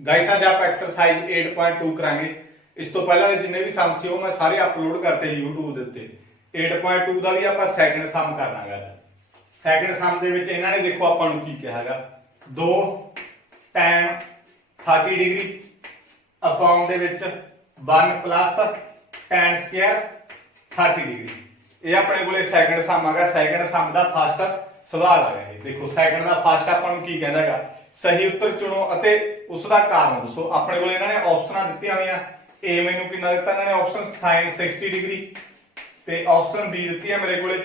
Guys आज आप exercise 8.2 करांगे। इस तो पहला जिन्ने भी सम से मैं सारे अपलोड करते यूट्यूब ਦੇ ਉੱਤੇ 8.2 ਦਾ ਵੀ ਆਪਾਂ ਸੈਕੰਡ ਸਮ ਕਰਨਾਗਾ। ਅੱਜ ਸੈਕੰਡ ਸਮ ਦੇ ਵਿੱਚ ਇਹਨਾਂ ਨੇ ਦੇਖੋ ਆਪਾਂ ਨੂੰ ਕੀ ਕਿਹਾ ਹੈਗਾ 2 tan 30 ਡਿਗਰੀ ਅਪੋਨ ਦੇ ਵਿੱਚ 1 ਪਲੱਸ tan ਸਕੁਅਰ 30 ਡਿਗਰੀ। ਇਹ ਆਪਣੇ ਕੋਲੇ ਸੈਕੰਡ ਸਮ ਹੈਗਾ। ਸੈਕੰਡ ਸਮ ਦਾ ਫਸਟ ਸਵਾਲ ਹੈਗਾ। ਇਹ ਦੇਖੋ ਸੈਕੰਡ ਦਾ ਫਸਟ ਆਪਾਂ ਨੂੰ ਕੀ ਕਹਿੰਦਾ ਹੈਗਾ सही उत्तर चुनो ਅਤੇ ਉਸ ਦਾ ਕਾਰਨ ਦੱਸੋ। ਆਪਣੇ ਕੋਲ ਇਹਨਾਂ ਨੇ ਆਪਸ਼ਨਾਂ ਦਿੱਤੀਆਂ ਹੋਈਆਂ। A ਮੈਨੂੰ ਕਿੰਨਾ ਦਿੱਤਾ ਇਹਨਾਂ ਨੇ ਆਪਸ਼ਨ sin 60 ਡਿਗਰੀ ਤੇ ਆਪਸ਼ਨ B ਦਿੱਤੀ ਹੈ ਮੇਰੇ ਕੋਲੇ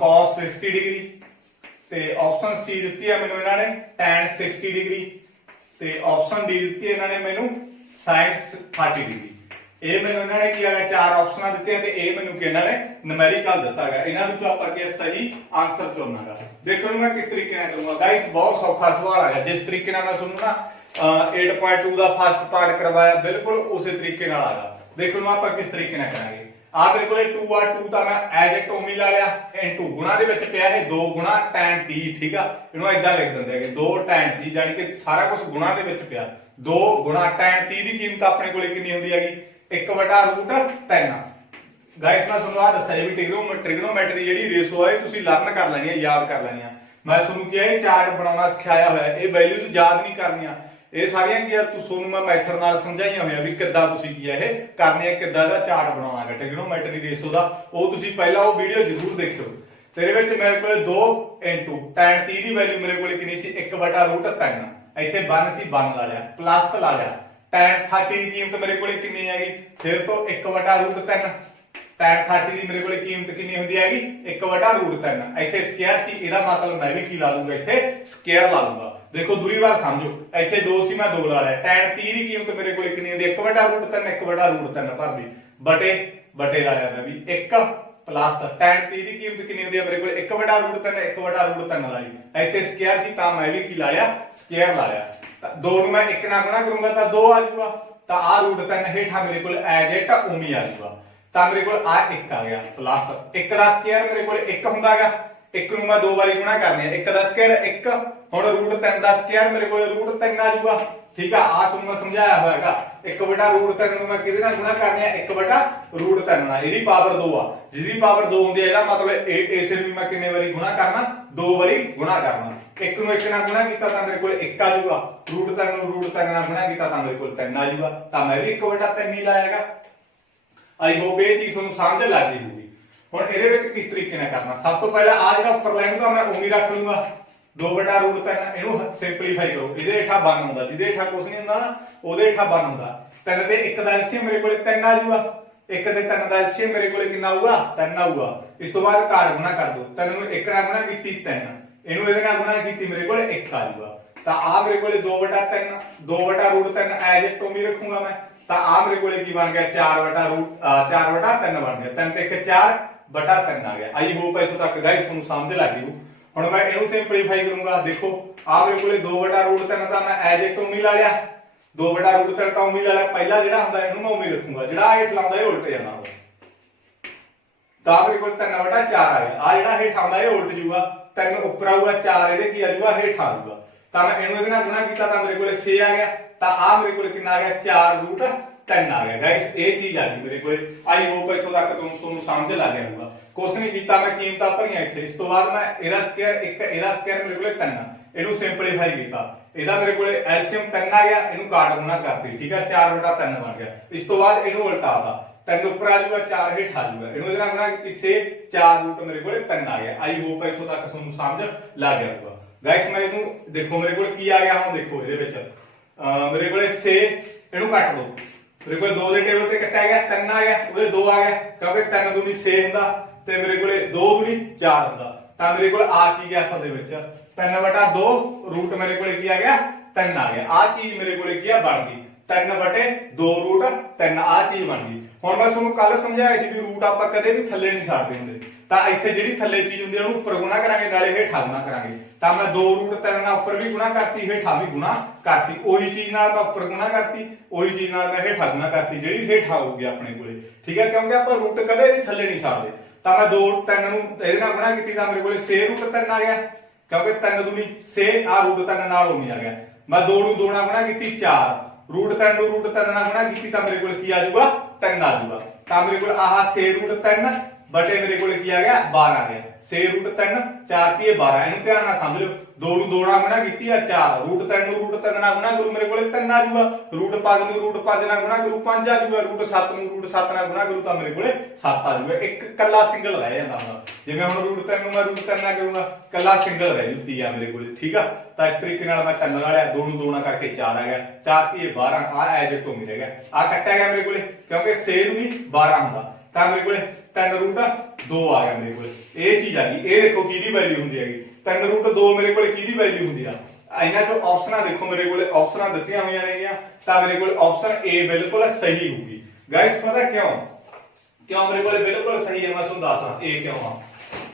cos 60 ਡਿਗਰੀ ਤੇ ਆਪਸ਼ਨ C ਦਿੱਤੀ ਹੈ ਮੈਨੂੰ ਇਹਨਾਂ ਨੇ tan 60 ਡਿਗਰੀ ਤੇ ਆਪਸ਼ਨ D ਦਿੱਤੀ ਹੈ ਇਹਨਾਂ ਨੇ ਮੈਨੂੰ sin 30 ਡਿਗਰੀ। ਇਹ ਮੈਨੂੰ ਇਹਨਾਂ ਨੇ ਕੀ ਹੈਗਾ ਚਾਰ ਆਪਸ਼ਨਾਂ ਦਿੱਤੀਆਂ ਤੇ ਇਹ ਮੈਨੂੰ ਕਿ ਇਹਨਾਂ ਨੇ ਨੂਮੈਰੀਕਲ ਦਿੱਤਾ ਹੈਗਾ। ਇਹਨਾਂ ਵਿੱਚੋਂ ਆਪਾਂ ਕੀ ਸਹੀ ਆਨਸਰ ਚੁਣਨਾਗਾ। ਦੇਖੋ ਮੈਂ ਕਿਸ ਤਰੀਕੇ ਨਾਲ ਕਰੂੰਗਾ ਗਾਇਸ। ਬਹੁਤ ਸੌਖਾ ਸਵਾਲ ਹੈਗਾ। ਜਿਸ ਤਰੀਕੇ ਨਾਲ ਮੈਂ ਤੁਹਾਨੂੰ ਨਾ 8.2 ਦਾ ਫਸਟ ਪਾਰਟ ਕਰਵਾਇਆ ਬਿਲਕੁਲ ਉਸੇ ਤਰੀਕੇ ਨਾਲ ਆਗਾ। ਦੇਖੋ ਨੂੰ ਆਪਾਂ ਕਿਸ ਤਰੀਕੇ ਨਾਲ ਕਰਾਂਗੇ। ਆ ਮੇਰੇ ਕੋਲੇ 2 ਆ 2 ਤਾਂ ਮੈਂ ਐਜ਼ ਇਟ ਉਮੀ ਲਾ ਲਿਆ ਇਨਟੂ ਗੁਣਾ ਦੇ ਵਿੱਚ ਪਿਆ ਇਹ 2 ਗੁਣਾ tan 30 ਠੀਕ ਆ। ਇਹਨੂੰ ਇਦਾਂ ਲਿਖ ਦਿੰਦੇ ਹੈਗੇ 2 tan 30 ਯਾਨੀ ਕਿ ਸਾਰਾ ਕੁਝ ਗੁਣਾ ਦੇ ਵਿੱਚ ਪਿਆ 2 ਗੁਣਾ tan 30 ਦੀ ਕੀਮਤ ਆਪਣੇ ਕੋਲੇ ਕਿੰਨੀ ਹੁੰਦੀ ਹੈਗੀ 1/√3। ਗਾਇਸ ਮੈਂ ਤੁਹਾਨੂੰ ਆ ਦੱਸਿਆ ਵੀ ਟ੍ਰਿਗਨੋਮੈਟਰੀ ਜਿਹੜੀ ਰੇਸ਼ੋ ਹੈ ਤੁਸੀਂ ਲਰਨ ਕਰ ਲੈਣੀ ਹੈ ਯਾਦ ਕਰ ਲੈਣੀ ਆ। ਮੈਂ ਤੁਹਾਨੂੰ ਕਿਹਾ ਇਹ ਚਾਰਟ ਬਣਾਉਣਾ ਸਿਖਾਇਆ ਹੋਇਆ। ਇਹ ਵੈਲਿਊਜ਼ ਯਾਦ ਨਹੀਂ ਕਰਨੀਆਂ। ਇਹ ਸਾਰੀਆਂ ਕੀ ਆ ਤੁਹਾਨੂੰ ਮੈਂ ਮੈਥਡ ਨਾਲ ਸਮਝਾਈਆਂ ਹੋਈਆਂ ਵੀ ਕਿੱਦਾਂ ਤੁਸੀਂ ਕੀ ਆ ਇਹ ਕਰਨੀ ਹੈ ਕਿੱਦਾਂ ਦਾ ਚਾਰਟ ਬਣਾਉਣਾ ਹੈ ਟ੍ਰਿਗਨੋਮੈਟਰੀ ਰੇਸ਼ੋ ਦਾ। ਉਹ ਤੁਸੀਂ ਪਹਿਲਾਂ ਉਹ ਵੀਡੀਓ ਜ਼ਰੂਰ ਦੇਖਿਓ। ਤੇਰੇ ਵਿੱਚ ਮੇਰੇ ਕੋਲੇ 2 ਇਨਟੂ tan 30 ਦੀ ਵੈਲਿਊ ਮੇਰੇ ਕੋਲੇ ਕਿੰਨੀ ਸੀ 1/√3। ਇੱਥੇ 1 ਸੀ 1 ਲਾ ਲਿਆ ਪਲੱਸ ਲਾ ਲਿਆ tan 30 ਦੀ ਕੀਮਤ ਮੇਰੇ ਕੋਲੇ ਕਿੰਨੀ ਹੈਗੀ ਫਿਰ ਤੋਂ 1/√3। tan 30 ਦੀ ਮੇਰੇ ਕੋਲੇ ਕੀਮਤ ਕਿੰਨੀ ਹੁੰਦੀ ਹੈਗੀ 1/√3। ਇੱਥੇ ਸਕੁਅਰ ਸੀ ਇਹਦਾ ਮਤਲਬ ਮੈਂ ਵੀ ਕੀ ਲਾ ਲੂੰਗਾ ਇੱਥੇ ਸਕੁਅਰ ਲਾ ਲੂੰਗਾ। ਦੇਖੋ ਦੂਰੀ ਵਾਰ ਸਮਝੋ ਇੱਥੇ 2 ਸੀ ਮੈਂ 2 ਲਾ ਲਿਆ। tan 30 ਦੀ ਕੀਮਤ ਮੇਰੇ ਕੋਲੇ ਕਿੰਨੀ ਹੁੰਦੀ 1/√3 1/√3 ਭਰਦੀ ਬਟੇ ਲਾ ਲਿਆ ਮੈਂ ਵੀ 1 ਪਲੱਸ tan 30 ਦੀ ਕੀਮਤ ਕਿੰਨੀ ਹੁੰਦੀ ਹੈ ਮੇਰੇ ਕੋਲੇ 1/√3 1/√3 ਲਾ ਲਈ। ਇੱਥੇ ਸਕੁਅਰ ਸੀ ਤਾਂ ਮੈਂ ਵੀ ਕੀ ਲਾਇਆ ਸਕੁਅਰ ਲਾ ਲਿਆ। 2 ਨੂੰ ਮੈਂ 1 ਨਾਲ ਗੁਣਾ ਕਰੂੰਗਾ ਤਾਂ 2 ਆ ਜਾਊਗਾ ਤਾਂ ਆ √3 ਹੇਠਾਂ ਮੇਰੇ ਕੋਲ ਐਜ ਇਟ ਉਮੀ ਆ ਜਾਊਗਾ ਤਾਂ ਮੇਰੇ ਕੋਲ ਆ 1 ਆ ਗਿਆ ਪਲੱਸ 1 ਦਾ ਸਕੁਅਰ ਮੇਰੇ ਕੋਲ 1 ਹੁੰਦਾ ਹੈਗਾ। 1 ਨੂੰ ਮੈਂ 2 ਵਾਰੀ ਗੁਣਾ ਕਰਨੀ ਹੈ 1 ਦਾ ਸਕੁਅਰ 1 ਹੁਣ √3 ਦਾ ਸਕੁਅਰ ਮੇਰੇ ਕੋਲ √3 ਆ ਜਾਊਗਾ ਠੀਕ ਆ। ਆ ਤੁਹਾਨੂੰ ਮੈਂ ਸਮਝਾਇਆ ਹੋਇਆ ਹੈਗਾ 1/√3 ਨੂੰ ਮੈਂ ਕਿਹਦੇ ਨਾਲ ਗੁਣਾ ਕਰਨੀ ਹੈ 1/√3 ਨਾਲ। ਇਹਦੀ ਪਾਵਰ 2 ਆ ਜਿਹਦੀ ਪਾਵਰ 2 ਹੁੰਦੀ ਹੈ ਇਹਦਾ ਮਤਲਬ ਇਸ ਨੂੰ ਮੈਂ ਕਿੰਨੇ ਵਾਰੀ ਗੁਣਾ ਕਰਨਾ 2 ਵਾਰੀ ਗੁਣਾ ਕਰਨਾ। 1 ਨੂੰ 1 ਨਾਲ ਗੁਣਾ ਕੀਤਾ ਤਾਂ ਮੇਰੇ ਕੋਲ 1 ਆ ਜਾਊਗਾ √3 ਨੂੰ √3 ਨਾਲ ਗੁਣਾ ਕੀਤਾ ਤਾਂ ਮੇਰੇ ਕੋਲ 3 ਆ ਜਾਊਗਾ ਤਾਂ ਮੈਂ ਵੀ 1/3 ਹੀ ਲਾਇਆਗਾ। ਆਈ ਹੋਪ ਇਹ ਚੀਜ਼ ਤੁਹਾਨੂੰ ਸਮਝ ਲੱਗ ਗਈ ਹੋਊਗੀ। ਹੁਣ ਇਹਦੇ ਵਿੱਚ ਕਿਸ ਤਰੀਕੇ ਨਾਲ ਕਰਨਾ ਸਭ ਤੋਂ ਪਹਿਲਾਂ ਆ ਜਿਹੜਾ ਉੱਪਰ ਲਾਈਨ ਦਾ ਮੈਂ ਉਮੀ ਰੱਖ ਲੂੰਗਾ 2/√3 ਇਹਨੂੰ ਸਿੰਪਲੀਫਾਈ ਕਰੋ। ਇਹਦੇ ਹੇਠਾਂ 1 ਹੁੰਦਾ ਜਿਹਦੇ ਹੇਠਾਂ ਕੁਝ ਨਹੀਂ ਹੁੰਦਾ ਨਾ ਉਹਦੇ ਹੇਠਾਂ 1 ਹੁੰਦਾ। 3 ਤੇ 1 ਦਾ ਐਲਸੀਐਮ ਮੇਰੇ ਕੋਲੇ 3 ਆ ਜਾਊਗਾ 1 ਤੇ 3 ਦਾ ਐਲਸੀਐਮ ਮੇਰੇ ਕੋਲੇ ਕਿੰਨਾ ਆਊਗਾ 3 ਆਊਗਾ। ਇਸ ਤੋਂ ਬਾਅਦ ਘਾਟ ਗੁਣਾ ਕਰ ਦੋ 3 ਨੂੰ 1 ਨਾਲ ਗੁਣਾ ਕੀਤੀ 3 ਇਹਨੂੰ ਇਹਦੇ ਨਾਲ ਗੁਣਾ ਕੀਤੀ ਮੇਰੇ ਕੋਲੇ 1 ਆ ਜਾਊਗਾ ਤਾਂ ਆ ਮੇਰੇ ਕੋਲੇ 2/3 2/√3 ਐਜ ਇਟ ਉਮੀ ਰੱਖੂੰਗਾ ਮੈਂ ਤਾਂ ਆ ਮੇਰੇ ਕੋਲੇ ਕੀ ਬਣ ਗਿਆ 4/3 ਬਣ ਗਿਆ 3 ਤੇ 1 4/3 ਆ ਗਿਆ। ਆਈ ਹੋਪ ਇੱਥੋਂ ਤੱਕ ਗਾਇਸ ਤੁਹਾਨੂੰ ਸਮਝ ਲੱਗ ਗਈ। ਹੁਣ ਮੈਂ ਇਹਨੂੰ ਸਿੰਪਲੀਫਾਈ ਕਰੂੰਗਾ। ਦੇਖੋ ਆ ਮੇਰੇ ਕੋਲੇ 2/√3 ਦਾ ਮੈਂ ਐਜ ਇਟ ਉਮੀ ਲਾ ਲਿਆ 2/√3 ਤਾਂ ਉਮੀ ਲਾ ਲਿਆ। ਪਹਿਲਾ ਜਿਹੜਾ ਹੁੰਦਾ ਇਹਨੂੰ ਮੈਂ ਉਮੀ ਰੱਖੂੰਗਾ ਜਿਹੜਾ ਹੇਠ ਲਾਉਂਦਾ ਇਹ ਉਲਟ ਜਾਂਦਾ ਤਾਂ ਮੇਰੇ ਕੋਲ 3/4 ਆ ਗਿਆ। ਆ ਜਿਹੜਾ ਹੇਠ ਆਉਂਦਾ ਇਹ ਉਲਟ ਜੂਗਾ 3 ਉੱਪਰ ਆਊਗਾ 4 ਇਹਦੇ ਕੀ ਆ ਜੂਗਾ ਹੇਠ ਆ ਜੂਗਾ ਤਾਂ ਮੈਂ ਇਹਨੂੰ ਇਹਦੇ ਨਾਲ ਗੁਣਾ ਕੀਤਾ ਤਾਂ ਮੇਰੇ ਕੋਲੇ 6 ਆ ਗਿਆ ਤਾਂ ਆ ਮੇਰੇ ਕੋਲੇ ਕਿੰਨਾ ਆ ਗਿਆ 4√3 ਆ ਗਿਆ। ਗਾਇਸ ਇਹ ਚੀਜ਼ ਆ ਗਈ ਮੇਰੇ ਕੋਲੇ। ਆਈ ਹੋਪ ਇੱਥੋਂ ਤੱਕ ਤੁਹਾਨੂੰ ਸਮਝ ਲੱਗ ਗਿਆ ਹੋਊਗਾ। ਕੁਛ ਨਹੀਂ ਕੀਤਾ ਮੈਂ ਕੀਮਤਾਂ ਭਰੀਆਂ ਇੱਥੇ। ਇਸ ਤੋਂ ਬਾਅਦ ਮੈਂ ਇਹਦਾ ਸਕੁਅਰ 1 ਇਹਦਾ ਸਕੁਅਰ ਮੇਰੇ ਕੋਲੇ 3 ਇਹਨੂੰ ਸਿੰਪਲੀਫਾਈ ਕੀਤਾ ਇਹਦਾ ਮੇਰੇ ਕੋਲੇ ਐਲਸੀਐਮ 3 ਆ ਗਿਆ ਇਹਨੂੰ ਕਾਟ ਗੁਣਾ ਕਰਤੀ ਠੀਕ ਆ 4/3 ਬਣ ਗਿਆ। ਇਸ ਤੋਂ ਬਾਅਦ ਇਹਨੂੰ ਉਲਟਾਤਾ 3 ਉੱਪਰ ਆ ਜਾਊਗਾ 4 ਹੇਠ ਆ ਜਾਊਗਾ ਇਹਨੂੰ ਇਹਦੇ ਨਾਲ ਗੁਣਾ ਕੀਤੀ 6 4 ਮੇਰੇ ਕੋਲੇ 3 ਆ ਗਿਆ। ਆਈ ਹੋਪ ਇੱਥੋਂ ਤੱਕ ਤੁਹਾਨੂੰ ਸਮਝ ਲੱਗ ਗਿਆ ਹੋਊਗਾ। ਗਾਇਸ ਮੈਂ ਇਹਨੂੰ ਦੇਖੋ ਮੇਰੇ ਕੋਲ ਕੀ ਆ ਗਿਆ ਹੁਣ ਦੇਖੋ ਇਹਦੇ ਵਿੱਚ ਮੇਰੇ ਕੋਲੇ 6 ਇਹਨੂੰ ਕੱਟ ਦੋ ਮੇਰੇ ਕੋਲ 2 ਦੇ ਟੇਬਲ ਤੇ ਕੱਟਿਆ ਗਿਆ 3 ਆ ਗਿਆ ਉਹਦੇ 2 ਆ ਗਿਆ ਕਿਉਂਕਿ 3 ਦੂਣੀ 6 ਹੁੰਦਾ ਤੇ ਮੇਰੇ ਕੋਲੇ 2 ਦੂਣੀ 4 ਹੁੰਦਾ ਤਾਂ ਮੇਰੇ ਕੋਲ ਆ ਕੀ ਗਿਆ ਅਸਲ ਦੇ ਵਿੱਚ 3/2 ਰੂਟ ਮੇਰੇ ਕੋਲੇ ਕੀ ਆ ਗਿਆ 3 ਆ ਗਿਆ। ਆ ਚੀਜ਼ ਮੇਰੇ ਕੋਲੇ ਕੀ ਆ ਬਣ ਗਈ 3/2√3 ਆ ਚੀਜ਼ ਬਣ ਗਈ। ਹੁਣ ਮੈਂ ਤੁਹਾਨੂੰ ਕੱਲ ਸਮਝਾਇਆ ਸੀ ਵੀ ਰੂਟ ਆਪਾਂ ਕਦੇ ਵੀ ਥੱਲੇ ਨਹੀਂ ਛੱਡਦੇ ਹੁੰਦੇ ਤਾਂ ਇੱਥੇ ਜਿਹੜੀ ਥੱਲੇ ਚੀਜ਼ ਹੁੰਦੀ ਹੈ ਉਹਨੂੰ ਉੱਪਰ ਗੁਣਾ ਕਰਾਂਗੇ ਨਾਲੇ ਹੇਠਾਂ ਗੁਣਾ ਕਰਾਂਗੇ ਤਾਂ ਮੈਂ 2√3 ਨਾਲ ਉੱਪਰ ਵੀ ਗੁਣਾ ਕਰਤੀ ਹੇਠਾਂ ਵੀ ਗੁਣਾ ਕਰਤੀ। ਉਹੀ ਚੀਜ਼ ਨਾਲ ਮੈਂ ਉੱਪਰ ਗੁਣਾ ਕਰਤੀ ਉਹੀ ਚੀਜ਼ ਨਾਲ ਮੈਂ ਹੇਠਾਂ ਗੁਣਾ ਕਰਤੀ ਜਿਹੜੀ ਹੇਠਾਂ ਆਊਗੀ ਆਪਣੇ ਕੋਲੇ ਠੀਕ ਹੈ ਕਿਉਂਕਿ ਆਪਾਂ ਰੂਟ ਕਦੇ ਵੀ ਥੱਲੇ ਨਹੀਂ ਛੱਡਦੇ ਤਾਂ ਮੈਂ 2/3 ਨੂੰ ਇਹਦੇ ਨਾਲ ਗੁਣਾ ਕੀਤੀ ਤਾਂ ਮੇਰੇ ਕੋਲੇ 6√3 ਆ ਗਿਆ ਕਿਉਂਕਿ 3 ਦੂਣੀ 6 ਆ √3 ਨਾਲ ਉਮੀ ਆ ਗਿਆ मैं 2 ਨੂੰ 2 ਨਾਲ ਗੁਣਾ ਕੀਤੀ 4 रूट 3 ਨੂੰ रूट 3 ਨਾਲ ਗੁਣਾ ਕੀਤੀ ਤਾਂ ਮੇਰੇ ਕੋਲ ਕੀ ਆ ਜਾਊਗਾ 3 ਆ ਜਾਊਗਾ ਤਾਂ ਮੇਰੇ ਕੋਲ ਆਹ 6 रूट 3 बटे मेरे को आ गया 12 आ गया 6 रूट 3 4 3 12 ਇਹਨੂੰ ਧਿਆਨ ਨਾਲ ਸਮਝ ਲਿਓ 2 ਨੂੰ 2 ਨਾਲ ਗੁਣਾ ਕੀਤੀ ਆ 4 रूट 3 ਨੂੰ रूट 3 ਨਾਲ ਗੁਣਾ ਕਰੂ ਮੇਰੇ ਕੋਲ 3 ਆ ਜਾਊਗਾ रूट 5 ਨੂੰ रूट 5 ਨਾਲ ਗੁਣਾ ਕਰੂ 5 ਆ ਜਾਊਗਾ रूट 7 ਨੂੰ रूट 7 ਨਾਲ ਗੁਣਾ ਕਰੂ ਤਾਂ ਮੇਰੇ ਕੋਲ 7 ਆ ਜਾਊਗਾ ਇੱਕ ਕੱਲਾ ਸਿੰਗਲ ਰਹਿ ਜਾਂਦਾ ਹੁੰਦਾ ਜਿਵੇਂ ਹੁਣ रूट 3 ਨੂੰ ਮੈਂ रूट 3 ਨਾਲ ਕਰੂੰਗਾ ਕੱਲਾ ਸਿੰਗਲ ਰਹਿ ਜੂਤੀ ਆ ਮੇਰੇ ਕੋਲ ਠੀਕ ਆ ਤਾਂ ਇਸ ਤਰੀਕੇ ਨਾਲ ਮੈਂ 3 ਵਾਲਿਆ 2 ਨੂੰ 2 ਨਾਲ ਕਰਕੇ 4 ਆ ਗਿਆ 4 3 12 ਆ ਐਜ ਇਟ ਹੋ ਮਿਲੇਗਾ ਆ ਕੱਟਿਆ ਗਿਆ ਮੇਰੇ ਕੋਲ ਕਿਉਂਕਿ 6 ਨੂੰ ਵੀ 12 ਹੁੰਦਾ ਤਾਂ ਮੇਰੇ ਕੋਲ 3 रूट 2 आ गया मेरे को ये चीज आ गई ये देखो की वैल्यू होंगी है 3 रूट 2 मेरे को की वैल्यू होंगी है इन्हां जो ऑप्शन देखो मेरे को ऑप्शन दित्तियां होईयां ने तां मेरे को ऑप्शन ए बिल्कुल सही होगी गाइस पता क्यों क्यों मेरे को बिल्कुल सही है मैं तुहानूं दसदा ए क्यों आ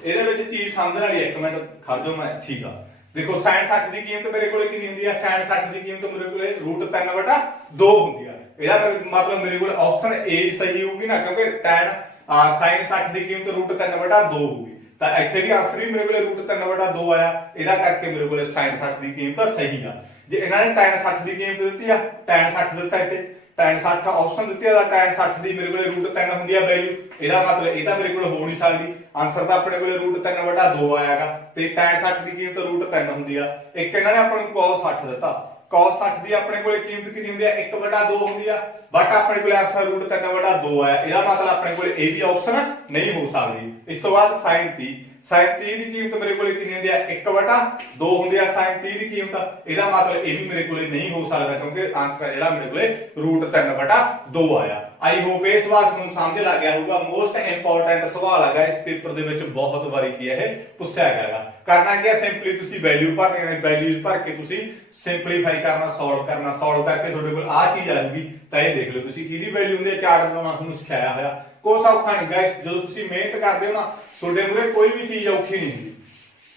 ਇਹਦੇ ਵਿੱਚ ਚੀਜ਼ ਸਮਝਣ ਵਾਲੀ ਇੱਕ ਮਿੰਟ ਖੜ ਜਾਓ ਮੈਂ ਠੀਕ ਆ देखो sin 60 ਦੀ ਕੀਮਤ ਮੇਰੇ ਕੋਲ ਕਿੰਨੀ ਹੁੰਦੀ ਆ sin 60 ਦੀ ਕੀਮਤ ਮੇਰੇ ਕੋਲ √3/2 ਹੁੰਦੀ ਆ ਇਹਦਾ ਮਤਲਬ ਮੇਰੇ ਕੋਲ ਆਪਸ਼ਨ A ਸਹੀ ਹੋਊਗੀ ਨਾ ਕਿਉਂਕਿ tan sin 60 ਦੀ ਕੀਮਤ √3/2 ਹੋਊਗੀ ਤਾਂ ਇੱਥੇ ਵੀ ਆਨਸਰ ਵੀ ਮੇਰੇ ਕੋਲ √3/2 ਆਇਆ ਇਹਦਾ ਕਰਕੇ ਮੇਰੇ ਕੋਲ sin 60 ਦੀ ਕੀਮਤ ਸਹੀ ਆ ਜੇ ਇਹਨਾਂ ਨੇ tan 60 ਦੀ ਕੀਮਤ ਦਿੱਤੀ ਆ tan 60 ਦਿੱਤਾ ਇੱਥੇ tan 60 ਆਪਸ਼ਨ ਦਿੱਤੀ ਆ tan 60 ਦੀ ਮੇਰੇ ਕੋਲ √3 ਹੁੰਦੀ ਆ ਵੈਲਿਊ ਇਹਦਾ ਮਤਲਬ ਇਹ ਤਾਂ ਮੇਰੇ ਕੋਲ ਹੋ ਨਹੀਂ ਸਕਦੀ ਆਨਸਰ ਤਾਂ ਆਪਣੇ ਕੋਲ √3/2 ਆਇਆਗਾ ਤੇ tan 60 ਦੀ ਕੀਮਤ √3 ਹੁੰਦੀ ਆ ਇੱਕ ਇਹਨਾਂ ਨੇ ਆਪਾਂ ਨੂੰ cos 60 ਦਿੱਤਾ cos 60 ਦੀ ਆਪਣੇ ਕੋਲ ਕੀਮਤ ਕਿੰਨੀ ਹੁੰਦੀ ਆ 1/2 ਹੁੰਦੀ ਆ ਬਟ ਆਪਣੇ ਕੋਲ ਆਨਸਰ √3/2 ਆਇਆ ਇਹਦਾ ਮਤਲਬ ਆਪਣੇ ਕੋਲ ਇਹ ਵੀ ਆਪਸ਼ਨ ਨਹੀਂ ਹੋ ਸਕਦੀ ਇਸ ਤੋਂ ਬਾਅਦ sin 30 sin 30 ਦੀ ਕੀਮਤ ਮੇਰੇ ਕੋਲ ਕਿੰਨੀ ਹੁੰਦੀ ਆ 1/2 ਹੁੰਦੀ ਆ sin 30 ਦੀ ਕੀਮਤ ਇਹਦਾ ਮਤਲਬ ਇਹ ਵੀ ਮੇਰੇ ਕੋਲ ਨਹੀਂ ਹੋ ਸਕਦਾ ਕਿਉਂਕਿ ਆਨਸਰ ਜਿਹੜਾ ਮੇਰੇ ਕੋਲ √3/2 ਆਇਆ आई होप ਇਹ ਸਵਾਲ ਤੁਹਾਨੂੰ ਸਮਝ ਲੱਗ ਗਿਆ ਹੋਊਗਾ ਮੋਸਟ ਇੰਪੋਰਟੈਂਟ ਸਵਾਲ ਹੈਗਾ ਇਸ ਪੇਪਰ ਦੇ ਵਿੱਚ ਬਹੁਤ ਵਾਰੀ ਕੀ ਹੈ ਪੁੱਛਿਆ ਹੈਗਾ ਕਰਨਾ ਕੀ ਹੈ ਸਿੰਪਲੀ ਤੁਸੀਂ ਵੈਲਿਊ ਭਰਨੀ ਹੈ ਵੈਲਿਊਜ਼ ਭਰ ਕੇ ਤੁਸੀਂ ਸਿੰਪਲੀਫਾਈ ਕਰਨਾ ਸੋਲਵ ਕਰਕੇ ਤੁਹਾਡੇ ਕੋਲ ਆ ਚੀਜ਼ ਆ ਜੂਗੀ ਤਾਂ ਇਹ ਦੇਖ ਲਓ ਤੁਸੀਂ ਕਿਹਦੀ ਵੈਲਿਊ ਹੁੰਦੀ ਹੈ ਚਾਰਟ ਬਣਾਉਣਾ ਤੁਹਾਨੂੰ ਸਿਖਾਇਆ ਹੋਇਆ ਕੋਈ ਸੌਖਾ ਨਹੀਂ ਗਾਇਸ ਜਦੋਂ ਤੁਸੀਂ ਮਿਹਨਤ ਕਰਦੇ ਹੋ ਨਾ ਤੁਹਾਡੇ ਮੂਹਰੇ ਕੋਈ ਵੀ ਚੀਜ਼ ਔਖੀ ਨਹੀਂ ਹੁੰਦੀ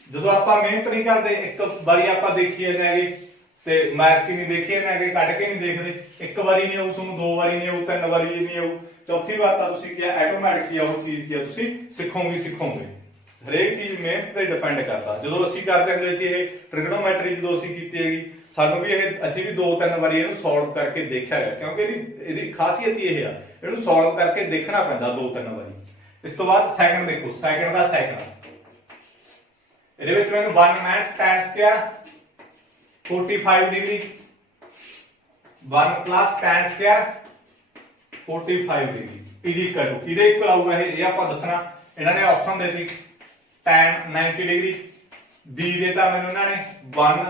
ਜਦੋਂ ਆਪਾਂ ਮਿਹਨਤ ਨਹੀਂ ਕਰਦੇ ਇੱਕ ਵਾਰੀ ਆਪਾਂ ਦੇਖੀਏ ਜਾਗੇ ਤੇ ਮੈਥ ਕੀ ਨਹੀਂ ਦੇਖੀਏ ਨਾ ਕਿ ਕੱਢ ਕੇ ਨਹੀਂ ਦੇਖਦੇ ਇੱਕ ਵਾਰੀ ਨਹੀਂ ਆਉ ਤੁਹਾਨੂੰ ਦੋ ਵਾਰੀ ਨਹੀਂ ਆਉ ਤਿੰਨ ਵਾਰੀ ਨਹੀਂ ਆਉ ਚੌਥੀ ਵਾਰ ਤਾਂ ਤੁਸੀਂ ਕੀ ਆਟੋਮੈਟਿਕ ਕੀ ਉਹ ਚੀਜ਼ ਕੀ ਤੁਸੀਂ ਸਿੱਖੋਗੇ ਹਰੇਕ ਚੀਜ਼ ਮਿਹਨਤ ਤੇ ਡਿਪੈਂਡ ਕਰਦਾ ਜਦੋਂ ਅਸੀਂ ਕਰਦੇ ਹੁੰਦੇ ਸੀ ਇਹ ਟ੍ਰਿਗਨੋਮੈਟਰੀ ਜਦੋਂ ਅਸੀਂ ਕੀਤੀ ਹੈਗੀ ਸਾਨੂੰ ਵੀ ਇਹ ਅਸੀਂ ਵੀ ਦੋ ਤਿੰਨ ਵਾਰੀ ਇਹਨੂੰ ਸੋਲਵ ਕਰਕੇ ਦੇਖਿਆ ਹੈ ਕਿਉਂਕਿ ਇਹਦੀ ਖਾਸੀਅਤ ਇਹ ਆ ਇਹਨੂੰ ਸੋਲਵ ਕਰਕੇ ਦੇਖਣਾ ਪੈਂਦਾ ਦੋ ਤਿੰਨ ਵਾਰੀ ਇਸ ਤੋਂ ਬਾਅਦ ਸੈਕਿੰਡ ਦੇਖੋ ਸੈਕਿੰਡ ਦਾ ਸੈਕਿੰਡ ਇਹਦੇ ਵਿੱਚ ਮੈਨੂੰ 1 - tan square 45 degree 1 + tan square 45 degree is equal to किदे इक्वल आऊगा ये ਆਪਾਂ ਦੱਸਣਾ ਇਹਨਾਂ ਨੇ ਆਪਸ਼ਨ ਦੇ ਦਿੱਤੀ tan 90 डिग्री b ਦੇਤਾ ਮੈਨੂੰ ਇਹਨਾਂ ਨੇ 1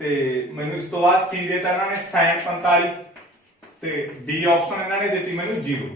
ਤੇ ਮੈਨੂੰ ਇਸ ਤੋਂ ਬਾਅਦ c ਦੇਤਾ ਇਹਨਾਂ ਨੇ sin 45 ਤੇ d ਆਪਸ਼ਨ ਇਹਨਾਂ ਨੇ ਦਿੱਤੀ ਮੈਨੂੰ 0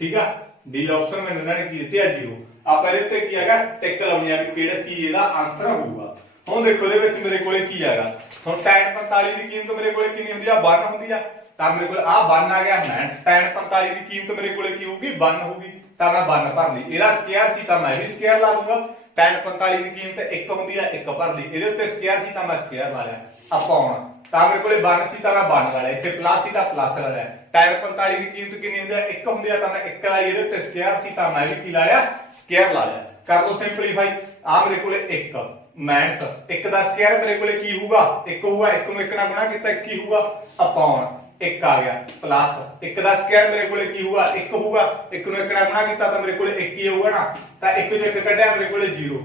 ਠੀਕ ਆ d ਆਪਸ਼ਨ ਮੈਨੂੰ ਇਹਨਾਂ ਨੇ ਕੀ ਦਿੱਤੀ ਆ 0 ਆਪਾਂ ਇਹਦੇ ਤੇ ਕੀ ਹੈਗਾ ਟਿਕ ਲਾਉਣੀ ਆ ਕਿ ਕਿਹੜਾ ਕੀ ਇਹਦਾ ਆਨਸਰ ਹੋਊਗਾ ਹੁਣ ਦੇਖੋ ਇਹਦੇ ਵਿੱਚ ਮੇਰੇ ਕੋਲੇ ਕੀ ਹੈਗਾ ਹੁਣ tan 45 ਦੀ ਕੀਮਤ ਮੇਰੇ ਕੋਲੇ ਕਿੰਨੀ ਹੁੰਦੀ ਆ 1 ਹੁੰਦੀ ਆ ਤਾਂ ਮੇਰੇ ਕੋਲ ਆ 1 ਆ ਗਿਆ ਮਾਈਨਸ tan 45 ਦੀ ਕੀਮਤ ਮੇਰੇ ਕੋਲੇ ਕੀ ਹੋਊਗੀ 1 ਹੋਊਗੀ ਤਾਂ ਮੈਂ 1 ਭਰ ਲਈ ਇਹਦਾ ਸਕੁਅਰ ਸੀ ਤਾਂ ਮੈਂ ਵੀ ਸਕੁਅਰ ਲਾ ਦੂੰਗਾ tan 45 ਦੀ ਕੀਮਤ 1 ਹੁੰਦੀ ਆ 1 ਭਰ ਲਈ ਇਹਦੇ ਉੱਤੇ ਸਕੁਅਰ ਸੀ ਤਾਂ ਮੈਂ ਸਕੁਅਰ ਲਾ ਲਿਆ ਅਪਾਉਣ ਤਾਂ ਮੇਰੇ ਕੋਲੇ 1 ਸੀ ਤਾਂ ਮੈਂ 1 ਲਾ ਲਿਆ ਇੱਥੇ ਪਲੱਸ ਸੀ ਤਾਂ ਪਲੱਸ ਲਾ ਲਿਆ tan 45 ਦੀ ਕੀਮਤ ਕਿੰਨੀ ਹੁੰਦੀ ਆ 1 ਹੁੰਦੀ ਆ ਤਾਂ ਮੈਂ 1 ਲਾਈ ਇਹਦੇ ਉੱਤੇ ਸਕੁਅਰ ਸੀ ਤਾਂ ਮੈਂ ਵੀ ਕੀ ਲਾਇਆ ਸਕੁਅਰ ਲਾ ਲਿਆ ਕਰ ਲਓ ਸਿੰਪਲੀਫਾਈ ਆ ਮੇਰੇ ਕੋਲੇ 1 ਮਾਈਨਸ 1 ਦਾ ਸਕੁਅਰ ਮੇਰੇ ਕੋਲੇ ਕੀ ਹੋਊਗਾ 1 ਹੋਊਗਾ 1 ਨੂੰ 1 ਨਾਲ ਗੁਣਾ ਕੀਤਾ 1 ਹੀ ਹੋਊਗਾ ਅਪਾਉਣ 1 ਆ ਗਿਆ ਪਲੱਸ 1 ਦਾ ਸਕੁਅਰ ਮੇਰੇ ਕੋਲੇ ਕੀ ਹੋਊਗਾ 1 ਹੋਊਗਾ 1 ਨੂੰ 1 ਨਾਲ ਗੁਣਾ ਕੀਤਾ ਤਾਂ ਮੇਰੇ ਕੋਲੇ 1 ਹੀ ਹੋਊਗਾ ਨਾ ਤਾਂ 1 ਜੋ 1 ਕੱਢਿਆ ਮੇਰੇ ਕੋਲੇ 0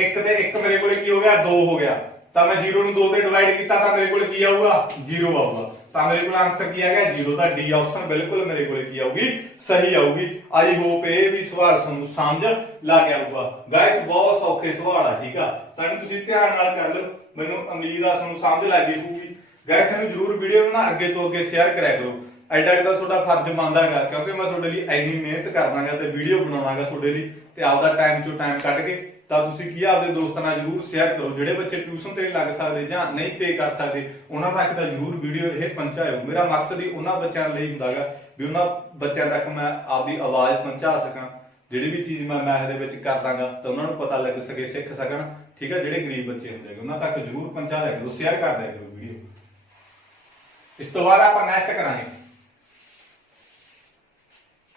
1 ਤੇ 1 ਮੇਰੇ ਕੋਲੇ ਕੀ ਹੋ ਗਿਆ 2 ਹੋ ਗਿਆ ਤਾਂ ਮੈਂ 0 ਨੂੰ 2 ਤੇ ਡਿਵਾਈਡ ਕੀਤਾ ਤਾਂ ਮੇਰੇ ਕੋਲੇ ਕੀ ਆਊਗਾ 0 ਆਊਗਾ ਤਾਂ ਮੇਰੇ ਕੋਲ ਆਨਸਰ ਕੀ ਆ ਗਿਆ 0 ਦਾ ਡੀ ਆਪਸ਼ਨ ਬਿਲਕੁਲ ਮੇਰੇ ਕੋਲੇ ਕੀ ਆਊਗੀ ਸਹੀ ਆਊਗੀ ਆਈ ਹੋਪ ਇਹ ਵੀ ਸਵਾਲ ਤੁਹਾਨੂੰ ਸਮਝ ਲੱਗ ਗਿਆ ਹੋਊਗਾ ਗਾਇਸ ਬਹੁਤ ਸੌਖੇ ਸਵਾਲ ਆ ਠੀਕ ਆ ਤਾਂ ਇਹਨੂੰ ਤੁਸੀਂ ਧਿਆਨ ਨਾਲ ਕਰ ਲਓ ਮੈਨੂੰ ਉਮੀਦ ਆ ਤੁਹਾਨੂੰ ਸਮਝ ਲੱਗ ਗਈ ਹੋਊਗੀ ਗਾਇਸ ਇਹਨੂੰ ਜਰੂਰ ਵੀਡੀਓ ਨੂੰ ਨਾ ਅੱਗੇ ਤੋਂ ਅੱਗੇ ਸ਼ੇਅਰ ਕਰਿਆ ਕਰੋ ਐਡਾ ਕਿ ਤੁਹਾਡਾ ਫਰਜ਼ ਬਣਦਾ ਹੈਗਾ ਕਿਉਂਕਿ ਮੈਂ ਤੁਹਾਡੇ ਲਈ ਇੰਨੀ ਮਿਹਨਤ ਕਰਦਾਗਾ ਤੇ ਵੀਡੀਓ ਬਣਾਉਣਾਗਾ ਤੁਹਾਡੇ ਲਈ ਤੇ ਆਪਦਾ ਟਾਈਮ ਚੋਂ ਟਾਈਮ ਕੱਢ ਕੇ ਤਾਂ ਤੁਸੀਂ ਕੀ ਆਪਦੇ ਦੋਸਤਾਂ ਨਾਲ ਜਰੂਰ ਸ਼ੇਅਰ ਕਰੋ ਜਿਹੜੇ ਬੱਚੇ ਟਿਊਸ਼ਨ ਤੇ ਲੱਗ ਸਕਦੇ ਜਾਂ ਨਹੀਂ ਪੇ ਕਰ ਸਕਦੇ ਉਹਨਾਂ ਤੱਕ ਤਾਂ ਜਰੂਰ ਵੀਡੀਓ ਇਹ ਪਹੁੰਚਾਇਓ ਮੇਰਾ ਮਕਸਦ ਹੀ ਉਹਨਾਂ ਬੱਚਿਆਂ ਲਈ ਹੁੰਦਾਗਾ ਵੀ ਉਹਨਾਂ ਬੱਚਿਆਂ ਤੱਕ ਮੈਂ ਆਪਦੀ ਆਵਾਜ਼ ਪਹੁੰਚਾ ਸਕਾਂ ਜਿਹੜੀ ਵੀ ਚੀਜ਼ ਮੈਂ ਮੈਥ ਦੇ ਵਿੱਚ ਕਰਦਾਗਾ ਤਾਂ ਉਹਨਾਂ ਨੂੰ ਪਤਾ ਲੱਗ ਸਕੇ ਸਿੱਖ ਸਕਣ ਠੀਕ ਹੈ ਜਿਹੜੇ ਗਰੀਬ ਬੱਚੇ ਹੁੰਦੇ ਨੇ ਉਹਨਾਂ ਤੱਕ ਜਰੂਰ ਪਹੁੰਚਾ ਦਿਆ ਕਰੋ ਸ਼ੇਅਰ ਕਰ ਦਿਆ ਕਰੋ ਵੀਡੀਓ ਇਸ ਤੋਂ ਬਾਅਦ ਆਪਾਂ ਨੈਕਸਟ ਕਰਾਂਗੇ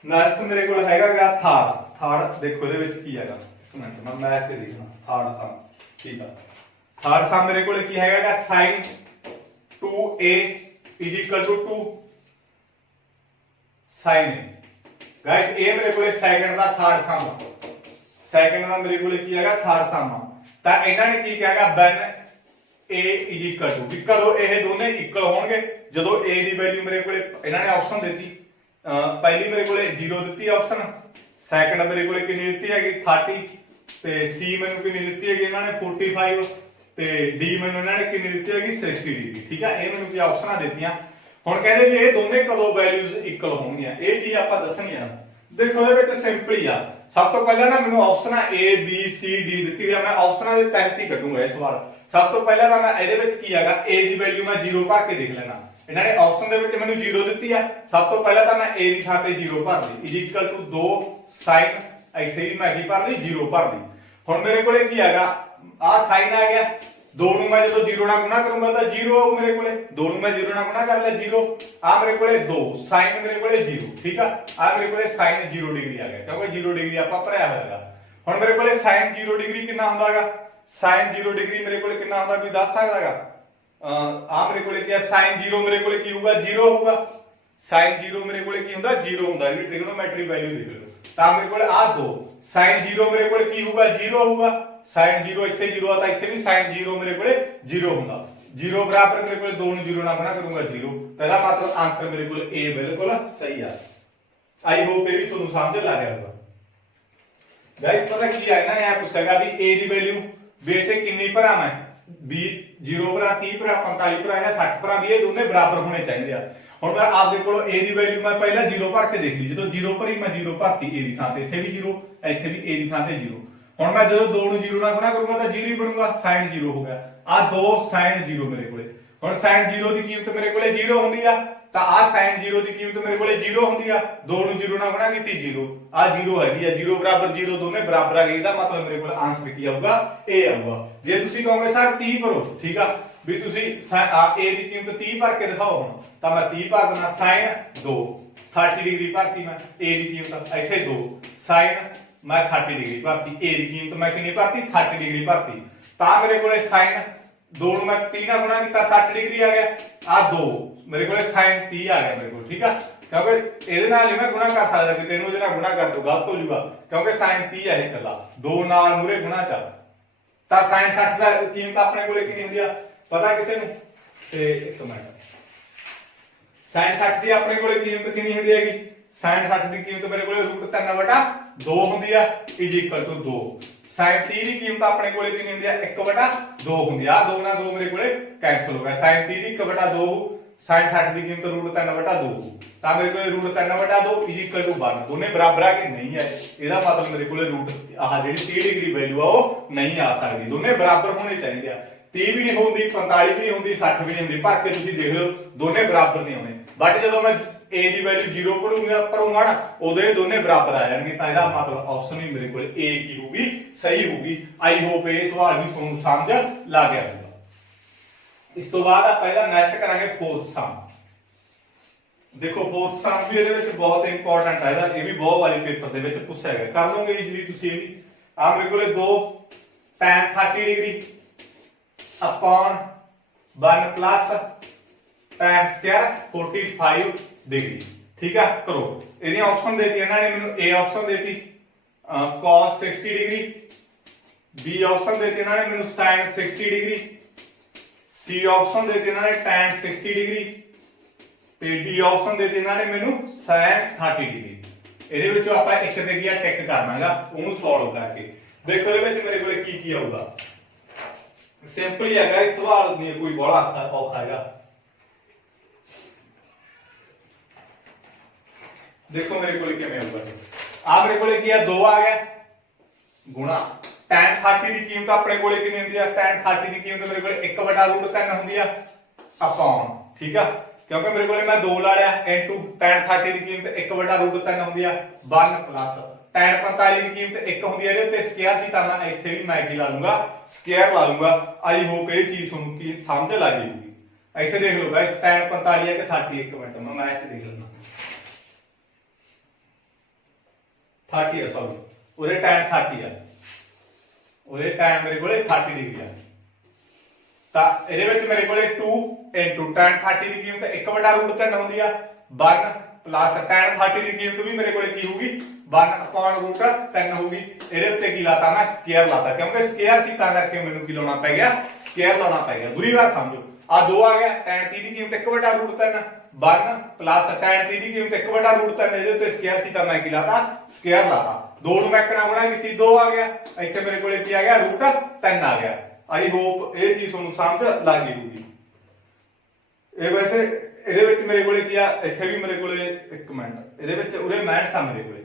ਨੈਕਸਟ ਮੇਰੇ ਕੋਲ ਹੈਗਾ ਥਰਡ ਦੇਖੋ ਇਹਦੇ ਵਿੱਚ ਕੀ ਹੈਗਾ ਮਿੰਟ ਮੈਂ ਮੈਥ ਤੇ ਲਿਖਣਾ ਥਰਡ ਸਮ ਠੀਕ ਆ ਥਰਡ ਸਮ ਮੇਰੇ ਕੋਲ ਕੀ ਹੈਗਾ sin 2a is equal to 2 sin a guys ये मेरे को सेकंड का थर्ड सम सेकंड का मेरे को की हैगा थर्ड सम ਤਾਂ ਇਹਨਾਂ ਨੇ ਕੀ ਕਿਹਾਗਾ when a is equal to ਵੀ ਕਦੋਂ ਇਹ ਦੋਨੇ ਇਕੁਅਲ ਹੋਣਗੇ ਜਦੋਂ a ਦੀ ਵੈਲਿਊ ਮੇਰੇ ਕੋਲੇ ਇਹਨਾਂ ਨੇ ਆਪਸ਼ਨ ਦਿੱਤੀ ਪਹਿਲੀ ਮੇਰੇ ਕੋਲੇ 0 ਦਿੱਤੀ ਆਪਸ਼ਨ ਸੈਕੰਡ ਮੇਰੇ ਕੋਲੇ ਕਿੰਨੀ ਦਿੱਤੀ ਹੈਗੀ 30 ਤੇ c ਮੈਨੂੰ ਕਿੰਨੀ ਦਿੱਤੀ ਹੈਗੀ ਇਹਨਾਂ ਨੇ 45 ਤੇ d ਮੈਨੂੰ ਇਹਨਾਂ ਨੇ ਕਿੰਨੀ ਦਿੱਤੀ ਹੈਗੀ 60 ਡਿਗਰੀ ਠੀਕ ਆ ਇਹ ਮੈਨੂੰ ਕੀ ਆਪਸ਼ਨਾਂ ਦਿੱਤੀਆਂ ਹੁਣ ਕਹਿੰਦੇ ਵੀ ਇਹ ਦੋਨੇ ਕਦੋਂ ਵੈਲਿਊਜ਼ ਇਕੁਅਲ ਹੋਣਗੀਆਂ ਇਹ ਚੀਜ਼ ਆਪਾਂ ਦੱਸਣੀ ਆ ਦੇਖੋ ਇਹਦੇ ਵਿੱਚ ਸਿੰਪਲ ਹੀ ਆ सब तो पहला ना मैंने option A B C D दी है मैं ऑप्शन के तहत ही कटूंगा इस बार सब तो पहला ना मैं ਇਹਦੇ ਵਿੱਚ ਕੀ ਹੈਗਾ a ਦੀ ਵੈਲਿਊ ਮੈਂ 0 ਭਰ ਕੇ ਦੇਖ ਲੈਣਾ ਇਹਨਾਂ ਨੇ ਆਪਸ਼ਨ ਦੇ ਵਿੱਚ ਮੈਨੂੰ 0 ਦਿੱਤੀ ਆ ਸਭ ਤੋਂ ਪਹਿਲਾਂ ਤਾਂ ਮੈਂ a ਦੀ ਥਾਂ ਤੇ 0 ਭਰ ਲਈ ਇਜ਼ ਇਕੁਅਲ ਟੂ 2 sin ਇੱਥੇ ਹੀ ਮੈਂ ਕੀ ਭਰ ਲਈ 0 ਭਰ ਲਈ ਹੁਣ ਮੇਰੇ ਕੋਲੇ ਕੀ ਹੈਗਾ ਆ sin ਆ ਗਿਆ 2 ਨੂੰ ਮੈਂ ਜਦੋਂ 0 ਨਾਲ ਗੁਣਾ ਕਰੂੰਗਾ ਤਾਂ 0 ਆਉ ਮੇਰੇ ਕੋਲੇ 2 ਨੂੰ ਮੈਂ 0 ਨਾਲ ਗੁਣਾ ਕਰ ਲਿਆ 0 ਆ ਮੇਰੇ ਕੋਲੇ 2 sin ਮੇਰੇ ਕੋਲੇ 0 ਠੀਕ ਆ ਆ ਮੇਰੇ ਕੋਲੇ sin 0 ਡਿਗਰੀ ਆ ਗਿਆ ਕਿਉਂਕਿ 0 ਡਿਗਰੀ ਆਪਾਂ ਭਰਿਆ ਹੋਇਆਗਾ ਹੁਣ ਮੇਰੇ ਕੋਲੇ sin 0 ਡਿਗਰੀ ਕਿੰਨਾ ਹੁੰਦਾਗਾ sin 0 ਡਿਗਰੀ ਮੇਰੇ ਕੋਲੇ ਕਿੰਨਾ ਹੁੰਦਾ ਕੋਈ ਦੱਸ ਸਕਦਾਗਾ ਆ ਮੇਰੇ ਕੋਲੇ ਕੀ ਆ sin 0 ਮੇਰੇ ਕੋਲੇ ਕੀ ਹੋਊਗਾ 0 ਹੋਊਗਾ sin 0 ਮੇਰੇ ਕੋਲੇ ਕੀ ਹੁੰਦਾ 0 ਹੁੰਦਾ ਇਹ ਟ੍ਰਿਗੋਨੋਮੈਟਰੀ ਵੈਲਿਊ ਦੇਖ ਲਓ ਤਾਂ ਮੇਰੇ ਕੋਲੇ ਆ 2 sin 0 ਮੇਰੇ ਕੋਲੇ ਕੀ ਹੋਊਗਾ 0 ਹੋਊਗਾ sin 0 ਇੱਥੇ 0 ਆ ਤਾਂ ਇੱਥੇ ਵੀ sin 0 ਮੇਰੇ ਕੋਲੇ 0 ਹੁੰਦਾ 0 ਬਰਾਬਰ ਮੇਰੇ ਕੋਲੇ 2 ਨੂੰ 0 ਨਾਲ ਗੁਣਾ ਕਰੂੰਗਾ 0 ਤਾਂ ਇਹਦਾ ਮਤਲਬ ਆਨਸਰ ਮੇਰੇ ਕੋਲ A ਬਿਲਕੁਲ ਸਹੀ ਆ ਆਈ ਹੋਪ ਇਹ ਵੀ ਤੁਹਾਨੂੰ ਸਮਝ ਲੱਗ ਰਿਹਾ ਹੋਊਗਾ ਗਾਇਸ ਪਤਾ ਕੀ ਹੈ ਨਾ ਇਹ ਪੁੱਛੇਗਾ ਵੀ A ਦੀ ਵੈਲਿਊ B ਤੇ ਕਿੰਨੀ ਭਰਾ ਮੈਂ B 0 ਭਰਾ 30 ਭਰਾ 45 ਭਰਾ ਜਾਂ 60 ਭਰਾ ਵੀ ਇਹ ਦੋਨੇ ਬਰਾਬਰ ਹੋਣੇ ਚਾਹੀਦੇ ਆ ਹੁਣ ਮੈਂ ਆਪਦੇ ਕੋਲ A ਦੀ ਵੈਲਿਊ ਮੈਂ ਪਹਿਲਾਂ 0 ਭਰ ਕੇ ਦੇਖ ਲਈ ਜਦੋਂ 0 ਭਰੀ ਮੈਂ 0 ਭਰਤੀ A ਦੀ ਥਾਂ ਤੇ ਇੱਥੇ ਵੀ 0 ਇੱਥੇ ਵੀ A ਦੀ ਥਾਂ ਤੇ 0 ਹੁਣ ਮੈਂ ਜਦੋਂ 2 ਨੂੰ 0 ਨਾਲ ਗੁਣਾ ਕਰੂੰਗਾ ਤਾਂ 0 ਹੀ ਬਣੂਗਾ sin 0 ਹੋ ਗਿਆ ਆ 2 sin 0 ਮੇਰੇ ਕੋਲੇ ਹੁਣ sin 0 ਦੀ ਕੀਮਤ ਮੇਰੇ ਕੋਲੇ 0 ਹੁੰਦੀ ਆ ਤਾਂ ਆ sin 0 ਦੀ ਕੀਮਤ ਮੇਰੇ ਕੋਲੇ 0 ਹੁੰਦੀ ਆ 2 ਨੂੰ 0 ਨਾਲ ਗੁਣਾ ਕੀਤੀ 0 ਆ 0 ਹੈਗੀ ਆ 0 ਬਰਾਬਰ 0 ਦੋਨੇ ਬਰਾਬਰ ਆ ਗਏ ਇਹਦਾ ਮਤਲਬ ਮੇਰੇ ਕੋਲ ਆਨਸਰ ਕੀ ਆਊਗਾ A ਆਊਗਾ ਜੇ ਤੁਸੀਂ ਕਹੋਗੇ ਸਰ 30 ਭਰੋ ਠੀਕ ਆ ਵੀ ਤੁਸੀਂ A ਦੀ ਕੀਮਤ 30 ਭਰ ਕੇ ਦਿਖਾਓ ਹੁਣ ਤਾਂ ਮੈਂ 30 ਭਰ ਦੇਣਾ sin 2 30 ਡਿਗਰੀ ਭਰਤੀ ਮੈਂ A ਦੀ ਕੀਮਤ ਇੱਥੇ 2 sin मैं 30 डिग्री भरती A की कीमत मैं कितनी भरती 30 डिग्री भरती ता मेरे को sin 2 में 3 ना गुना किया 60 डिग्री आ गया आ 2 मेरे को sin 30 आ गया मेरे को ठीक है क्योंकि ਇਹਦੇ ਨਾਲ ਹੀ ਮੈਂ ਗੁਣਾ ਕਰ ਸਕਦਾ ਕਿ ਤੈਨੂੰ ਇਹਦੇ ਨਾਲ ਗੁਣਾ ਕਰ ਦੋ ਗਲਤ ਹੋ ਜਾਊਗਾ ਕਿਉਂਕਿ sin 30 ਹੈ ਇਹ ਕੱਲਾ 2 ਨਾਲ ਮੂਰੇ ਗੁਣਾ ਚੱਲ ਤਾਂ sin 60 ਦਾ ਕੀਮਤ ਆਪਣੇ ਕੋਲੇ ਕਿੰਨੀ ਹੁੰਦੀ ਆ ਪਤਾ ਕਿਸੇ ਨੂੰ ਤੇ ਇੱਕ ਮਿੰਟ sin 60 ਦੀ ਆਪਣੇ ਕੋਲੇ ਕੀਮਤ ਕਿੰਨੀ ਹੁੰਦੀ ਹੈਗੀ sin 60 ਦੀ ਕੀਮਤ ਮੇਰੇ ਕੋਲੇ √3/2 ਹੁੰਦੀ ਆ ਇਜ਼ ਇਕੁਅਲ ਟੂ 2 sin 30 ਦੀ ਕੀਮਤ ਆਪਣੇ ਕੋਲੇ ਕਿੰਨੀ ਹੁੰਦੀ ਆ 1/2 ਹੁੰਦੀ ਆ 2 ਨਾਲ 2 ਮੇਰੇ ਕੋਲੇ ਕੈਨਸਲ ਹੋ ਗਿਆ sin 30 ਦੀ 1/2 sin 60 ਦੀ ਕੀਮਤ √3/2 ਤਾਂ ਮੇਰੇ ਕੋਲੇ √3/2 ਇਜ਼ ਇਕੁਅਲ ਟੂ 1 ਦੋਨੇ ਬਰਾਬਰ ਆ ਕਿ ਨਹੀਂ ਹੈ ਇਹਦਾ ਮਤਲਬ ਮੇਰੇ ਕੋਲੇ ਆਹ ਜਿਹੜੀ 30 ਡਿਗਰੀ ਵੈਲਿਊ ਆ ਉਹ ਨਹੀਂ ਆ ਸਕਦੀ ਦੋਨੇ ਬਰਾਬਰ ਹੋਣੇ ਚਾਹੀਦੇ ਆ 30 ਵੀ ਨਹੀਂ ਹੁੰਦੀ 45 ਵੀ ਨਹੀਂ ਹੁੰਦੀ 60 ਵੀ ਨਹੀਂ ਹੁੰਦੀ ਭਰ ਕੇ ਤੁਸੀਂ ਦੇਖ ਲਓ ਦੋਨੇ ਬਰਾਬਰ ਨਹੀਂ ਹੋਣੇ ਬਟ ਜਦੋਂ ਮੈਂ A ਦੀ ਵੈਲਿਊ 0 ਭਰੂੰਗਾ ਨਾ ਉਦੋਂ ਇਹ ਦੋਨੇ ਬਰਾਬਰ ਆ ਜਾਣਗੇ ਤਾਂ ਇਹਦਾ ਮਤਲਬ ਆਪਸ਼ਨ ਵੀ ਮੇਰੇ ਕੋਲ A ਕੀ ਹੋਊਗੀ ਸਹੀ ਹੋਊਗੀ ਆਈ ਹੋਪ ਇਹ ਸਵਾਲ ਵੀ ਤੁਹਾਨੂੰ ਸਮਝ ਲੱਗ ਗਿਆ ਹੋਊਗਾ ਇਸ ਤੋਂ ਬਾਅਦ ਆਪਾਂ ਇਹਦਾ ਨੈਕਸਟ ਕਰਾਂਗੇ ਫੋਰਥ ਸਮ ਦੇਖੋ ਫੋਰਥ ਸਮ ਵੀ ਇਹਦੇ ਵਿੱਚ ਬਹੁਤ ਇੰਪੋਰਟੈਂਟ ਹੈ ਇਹਦਾ ਇਹ ਵੀ ਬਹੁਤ ਵਾਰੀ ਪੇਪਰ ਦੇ ਵਿੱਚ ਪੁੱਛਿਆ ਗਿਆ ਕਰ ਲਓਗੇ ਈਜ਼ੀਲੀ ਤੁਸੀਂ ਇਹ ਵੀ ਆ ਮੇਰੇ ਕੋਲੇ 2 tan 30 degree upon 1 plus tan square 45 degree ठीक है करो ਇਹਦੀਆਂ ਆਪਸ਼ਨ ਦੇਤੀ ਇਹਨਾਂ ਨੇ ਮੈਨੂੰ A ਆਪਸ਼ਨ ਦੇਤੀ cos 60 डिग्री B ਆਪਸ਼ਨ ਦੇਤੀ ਇਹਨਾਂ ਨੇ ਮੈਨੂੰ sin 60 डिग्री C ਆਪਸ਼ਨ ਦੇਤੀ ਇਹਨਾਂ ਨੇ tan 60 डिग्री ਤੇ D ਆਪਸ਼ਨ ਦੇਤੀ ਇਹਨਾਂ ਨੇ ਮੈਨੂੰ sin 30 डिग्री ਇਹਦੇ ਵਿੱਚੋਂ ਆਪਾਂ ਇੱਕ ਤੇ ਗਿਆ ਟਿਕ ਕਰਨਾਗਾ ਉਹਨੂੰ ਸੋਲਵ ਕਰਕੇ ਦੇਖੋ ਇਹਦੇ ਵਿੱਚ ਮੇਰੇ ਕੋਲੇ ਕੀ ਆਊਗਾ ਸਿੰਪਲ ਹੀ ਹੈਗਾ ਇਹ ਸਵਾਲ ਨਹੀਂ ਕੋਈ ਬੜਾ ਔਖਾ ਹੈਗਾ देखो मेरे को क्या आऊगा आ मेरे को किया 2 आ गया गुणा tan 30 की कीमत अपने को कितनी होती है tan 30 की कीमत मेरे को 1/√3 होती है अपॉन ठीक है क्योंकि मेरे को मैं 2 ला लिया इनटू tan 30 की कीमत 1/√3 होती है 1 प्लस tan 45 की कीमत 1 होती है ਇਹਦੇ ਉੱਤੇ ਸਕੁਅਰ ਸੀ ਤਾਂ ਮੈਂ ਇੱਥੇ ਵੀ ਮੈਂ ਕੀ ਲਾ ਲੂੰਗਾ ਸਕੁਅਰ ਲਾ ਲੂੰਗਾ ਆਈ ਹੋਪ ਇਹ ਚੀਜ਼ ਤੁਹਾਨੂੰ ਕੀ ਸਮਝ ਲੱਗ ਜੂਗੀ ਇੱਥੇ ਦੇਖ ਲਓ ਗਾਇਸ tan 45 ਹੈ ਕਿ 30 ਇੱਕ ਮਿੰਟ ਮੈਂ ਇੱਥੇ ਦੇਖ ਲੈਂਦਾ 30 है सॉरी ਉਹਦੇ tan 30 ਆ ਉਹਦੇ tan ਮੇਰੇ ਕੋਲੇ 30 ਡਿਗਰੀ ਆ ਤਾਂ ਇਹਦੇ ਵਿੱਚ ਮੇਰੇ ਕੋਲੇ 2 tan 30 ਦੀ ਕੀਮਤ 1/√3 ਹੁੰਦੀ ਆ 1 ਪਲੱਸ tan 30 ਦੀ ਕੀਮਤ ਵੀ ਮੇਰੇ ਕੋਲੇ ਕੀ ਹੋਊਗੀ 1/√3 ਹੋਊਗੀ। ਇਹਦੇ ਉੱਤੇ ਕੀ ਲਾਤਾ ਮੈਂ ਸਕੁਅਰ ਲਾਤਾ ਕਿਉਂਕਿ ਸਕੁਅਰ ਸੀ ਤਾਂ ਕਰਕੇ ਮੈਨੂੰ ਕੀ ਲਾਉਣਾ ਪੈ ਗਿਆ ਸਕੁਅਰ ਲਾਉਣਾ ਪੈ ਗਿਆ। ਬੁਰੀ ਗੱਲ ਸਮਝੋ ਆ 2 ਆ ਗਿਆ tan 30 ਦੀ ਕੀਮਤ 1/√3 1 ਪਲੱਸ tan 30 ਦੀ ਕੀਮਤ 1/√3 ਇਹਦੇ ਉੱਤੇ ਸਕੁਅਰ ਸੀ ਤਾਂ ਮੈਂ ਕੀ ਲਾਤਾ ਸਕੁਅਰ ਲਾਤਾ। 2 ਨੂੰ ਮੈਂ ਇੱਕ ਨਾਲ ਗੁਣਾ ਕੀਤੀ 2 ਆ ਗਿਆ ਇੱਥੇ ਮੇਰੇ ਕੋਲੇ ਕੀ ਆ ਗਿਆ √3 ਆ ਗਿਆ। ਆਈ ਹੋਪ ਇਹ ਚੀਜ਼ ਤੁਹਾਨੂੰ ਸਮਝ ਲੱਗ ਗਈ ਹੋਊਗੀ। ਇਹ ਵੈਸੇ ਇਹਦੇ ਵਿੱਚ ਮੇਰੇ ਕੋਲੇ ਕੀ ਆ ਇੱਥੇ ਵੀ ਮੇਰੇ ਕੋਲੇ ਇੱਕ ਮਿੰਟ ਇਹਦੇ ਵਿੱਚ ਉਰੇ ਮਾਈਨਸ ਆ ਮੇਰੇ ਕੋਲੇ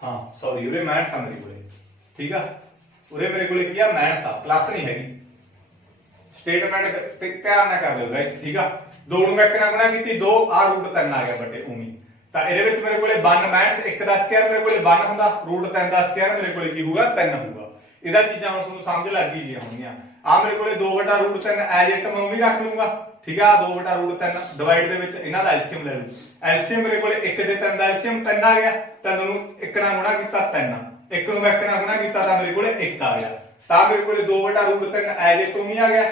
ਹਾਂ ਸੌਰੀ ਉਰੇ ਮਾਈਨਸ ਆ ਮੇਰੇ ਕੋਲੇ ਠੀਕ ਆ ਉਰੇ ਮੇਰੇ ਕੋਲੇ ਕੀ ਆ ਮਾਈਨਸ ਆ ਪਲੱਸ ਨਹੀਂ ਹੈਗੀ ਸਟੇਟਮੈਂਟ ਤੇ ਧਿਆਨ ਨਾਲ ਕਰ ਲਿਓ ਗਾਇਸ ਠੀਕ ਆ। 2 ਨੂੰ ਮੈਂ ਇੱਕ ਨਾਲ ਗੁਣਾ ਕੀਤੀ 2 ਆ √3 ਆ ਗਿਆ ਬਟੇ ਉਮੀ ਤਾਂ ਇਹਦੇ ਵਿੱਚ ਮੇਰੇ ਕੋਲੇ 1 ਮਾਈਨਸ 1 ਦਾ ਸਕੁਅਰ ਮੇਰੇ ਕੋਲੇ 1 ਹੁੰਦਾ √3 ਦਾ ਸਕੁਅਰ ਮੇਰੇ ਕੋਲੇ ਕੀ ਹੋਊਗਾ 3 ਹੋਊਗਾ। ਇਹਦਾ ਚੀਜ਼ਾਂ ਹੁਣ ਤੁਹਾਨੂੰ ਸਮਝ ਲੱਗ ਗਈ ਜੀ ਹੋਣਗੀਆਂ। ਆ ਮੇਰੇ ਕੋਲੇ 2/√3 ਐਜ ਇਟ ਮੈਂ ਵੀ ਰੱਖ ਲੂੰਗਾ ਠੀਕ ਆ 2/√3 ਡਿਵਾਈਡ ਦੇ ਵਿੱਚ ਇਹਨਾਂ ਦਾ ਐਲਸੀਐਮ ਲੈ ਲੂ। ਐਲਸੀਐਮ ਮੇਰੇ ਕੋਲੇ 1 ਦੇ 3 ਦਾ ਐਲਸੀਐਮ 3 ਆ ਗਿਆ 3 ਨੂੰ 1 ਨਾਲ ਗੁਣਾ ਕੀਤਾ 3 1 ਨੂੰ ਮੈਂ 1 ਨਾਲ ਗੁਣਾ ਕੀਤਾ ਤਾਂ ਮੇਰੇ ਕੋਲੇ 1 ਆ ਗਿਆ ਤਾਂ ਮੇਰੇ ਕੋਲੇ 2/√3 ਐਜ ਇਟ ਉਮੀ ਆ ਗਿਆ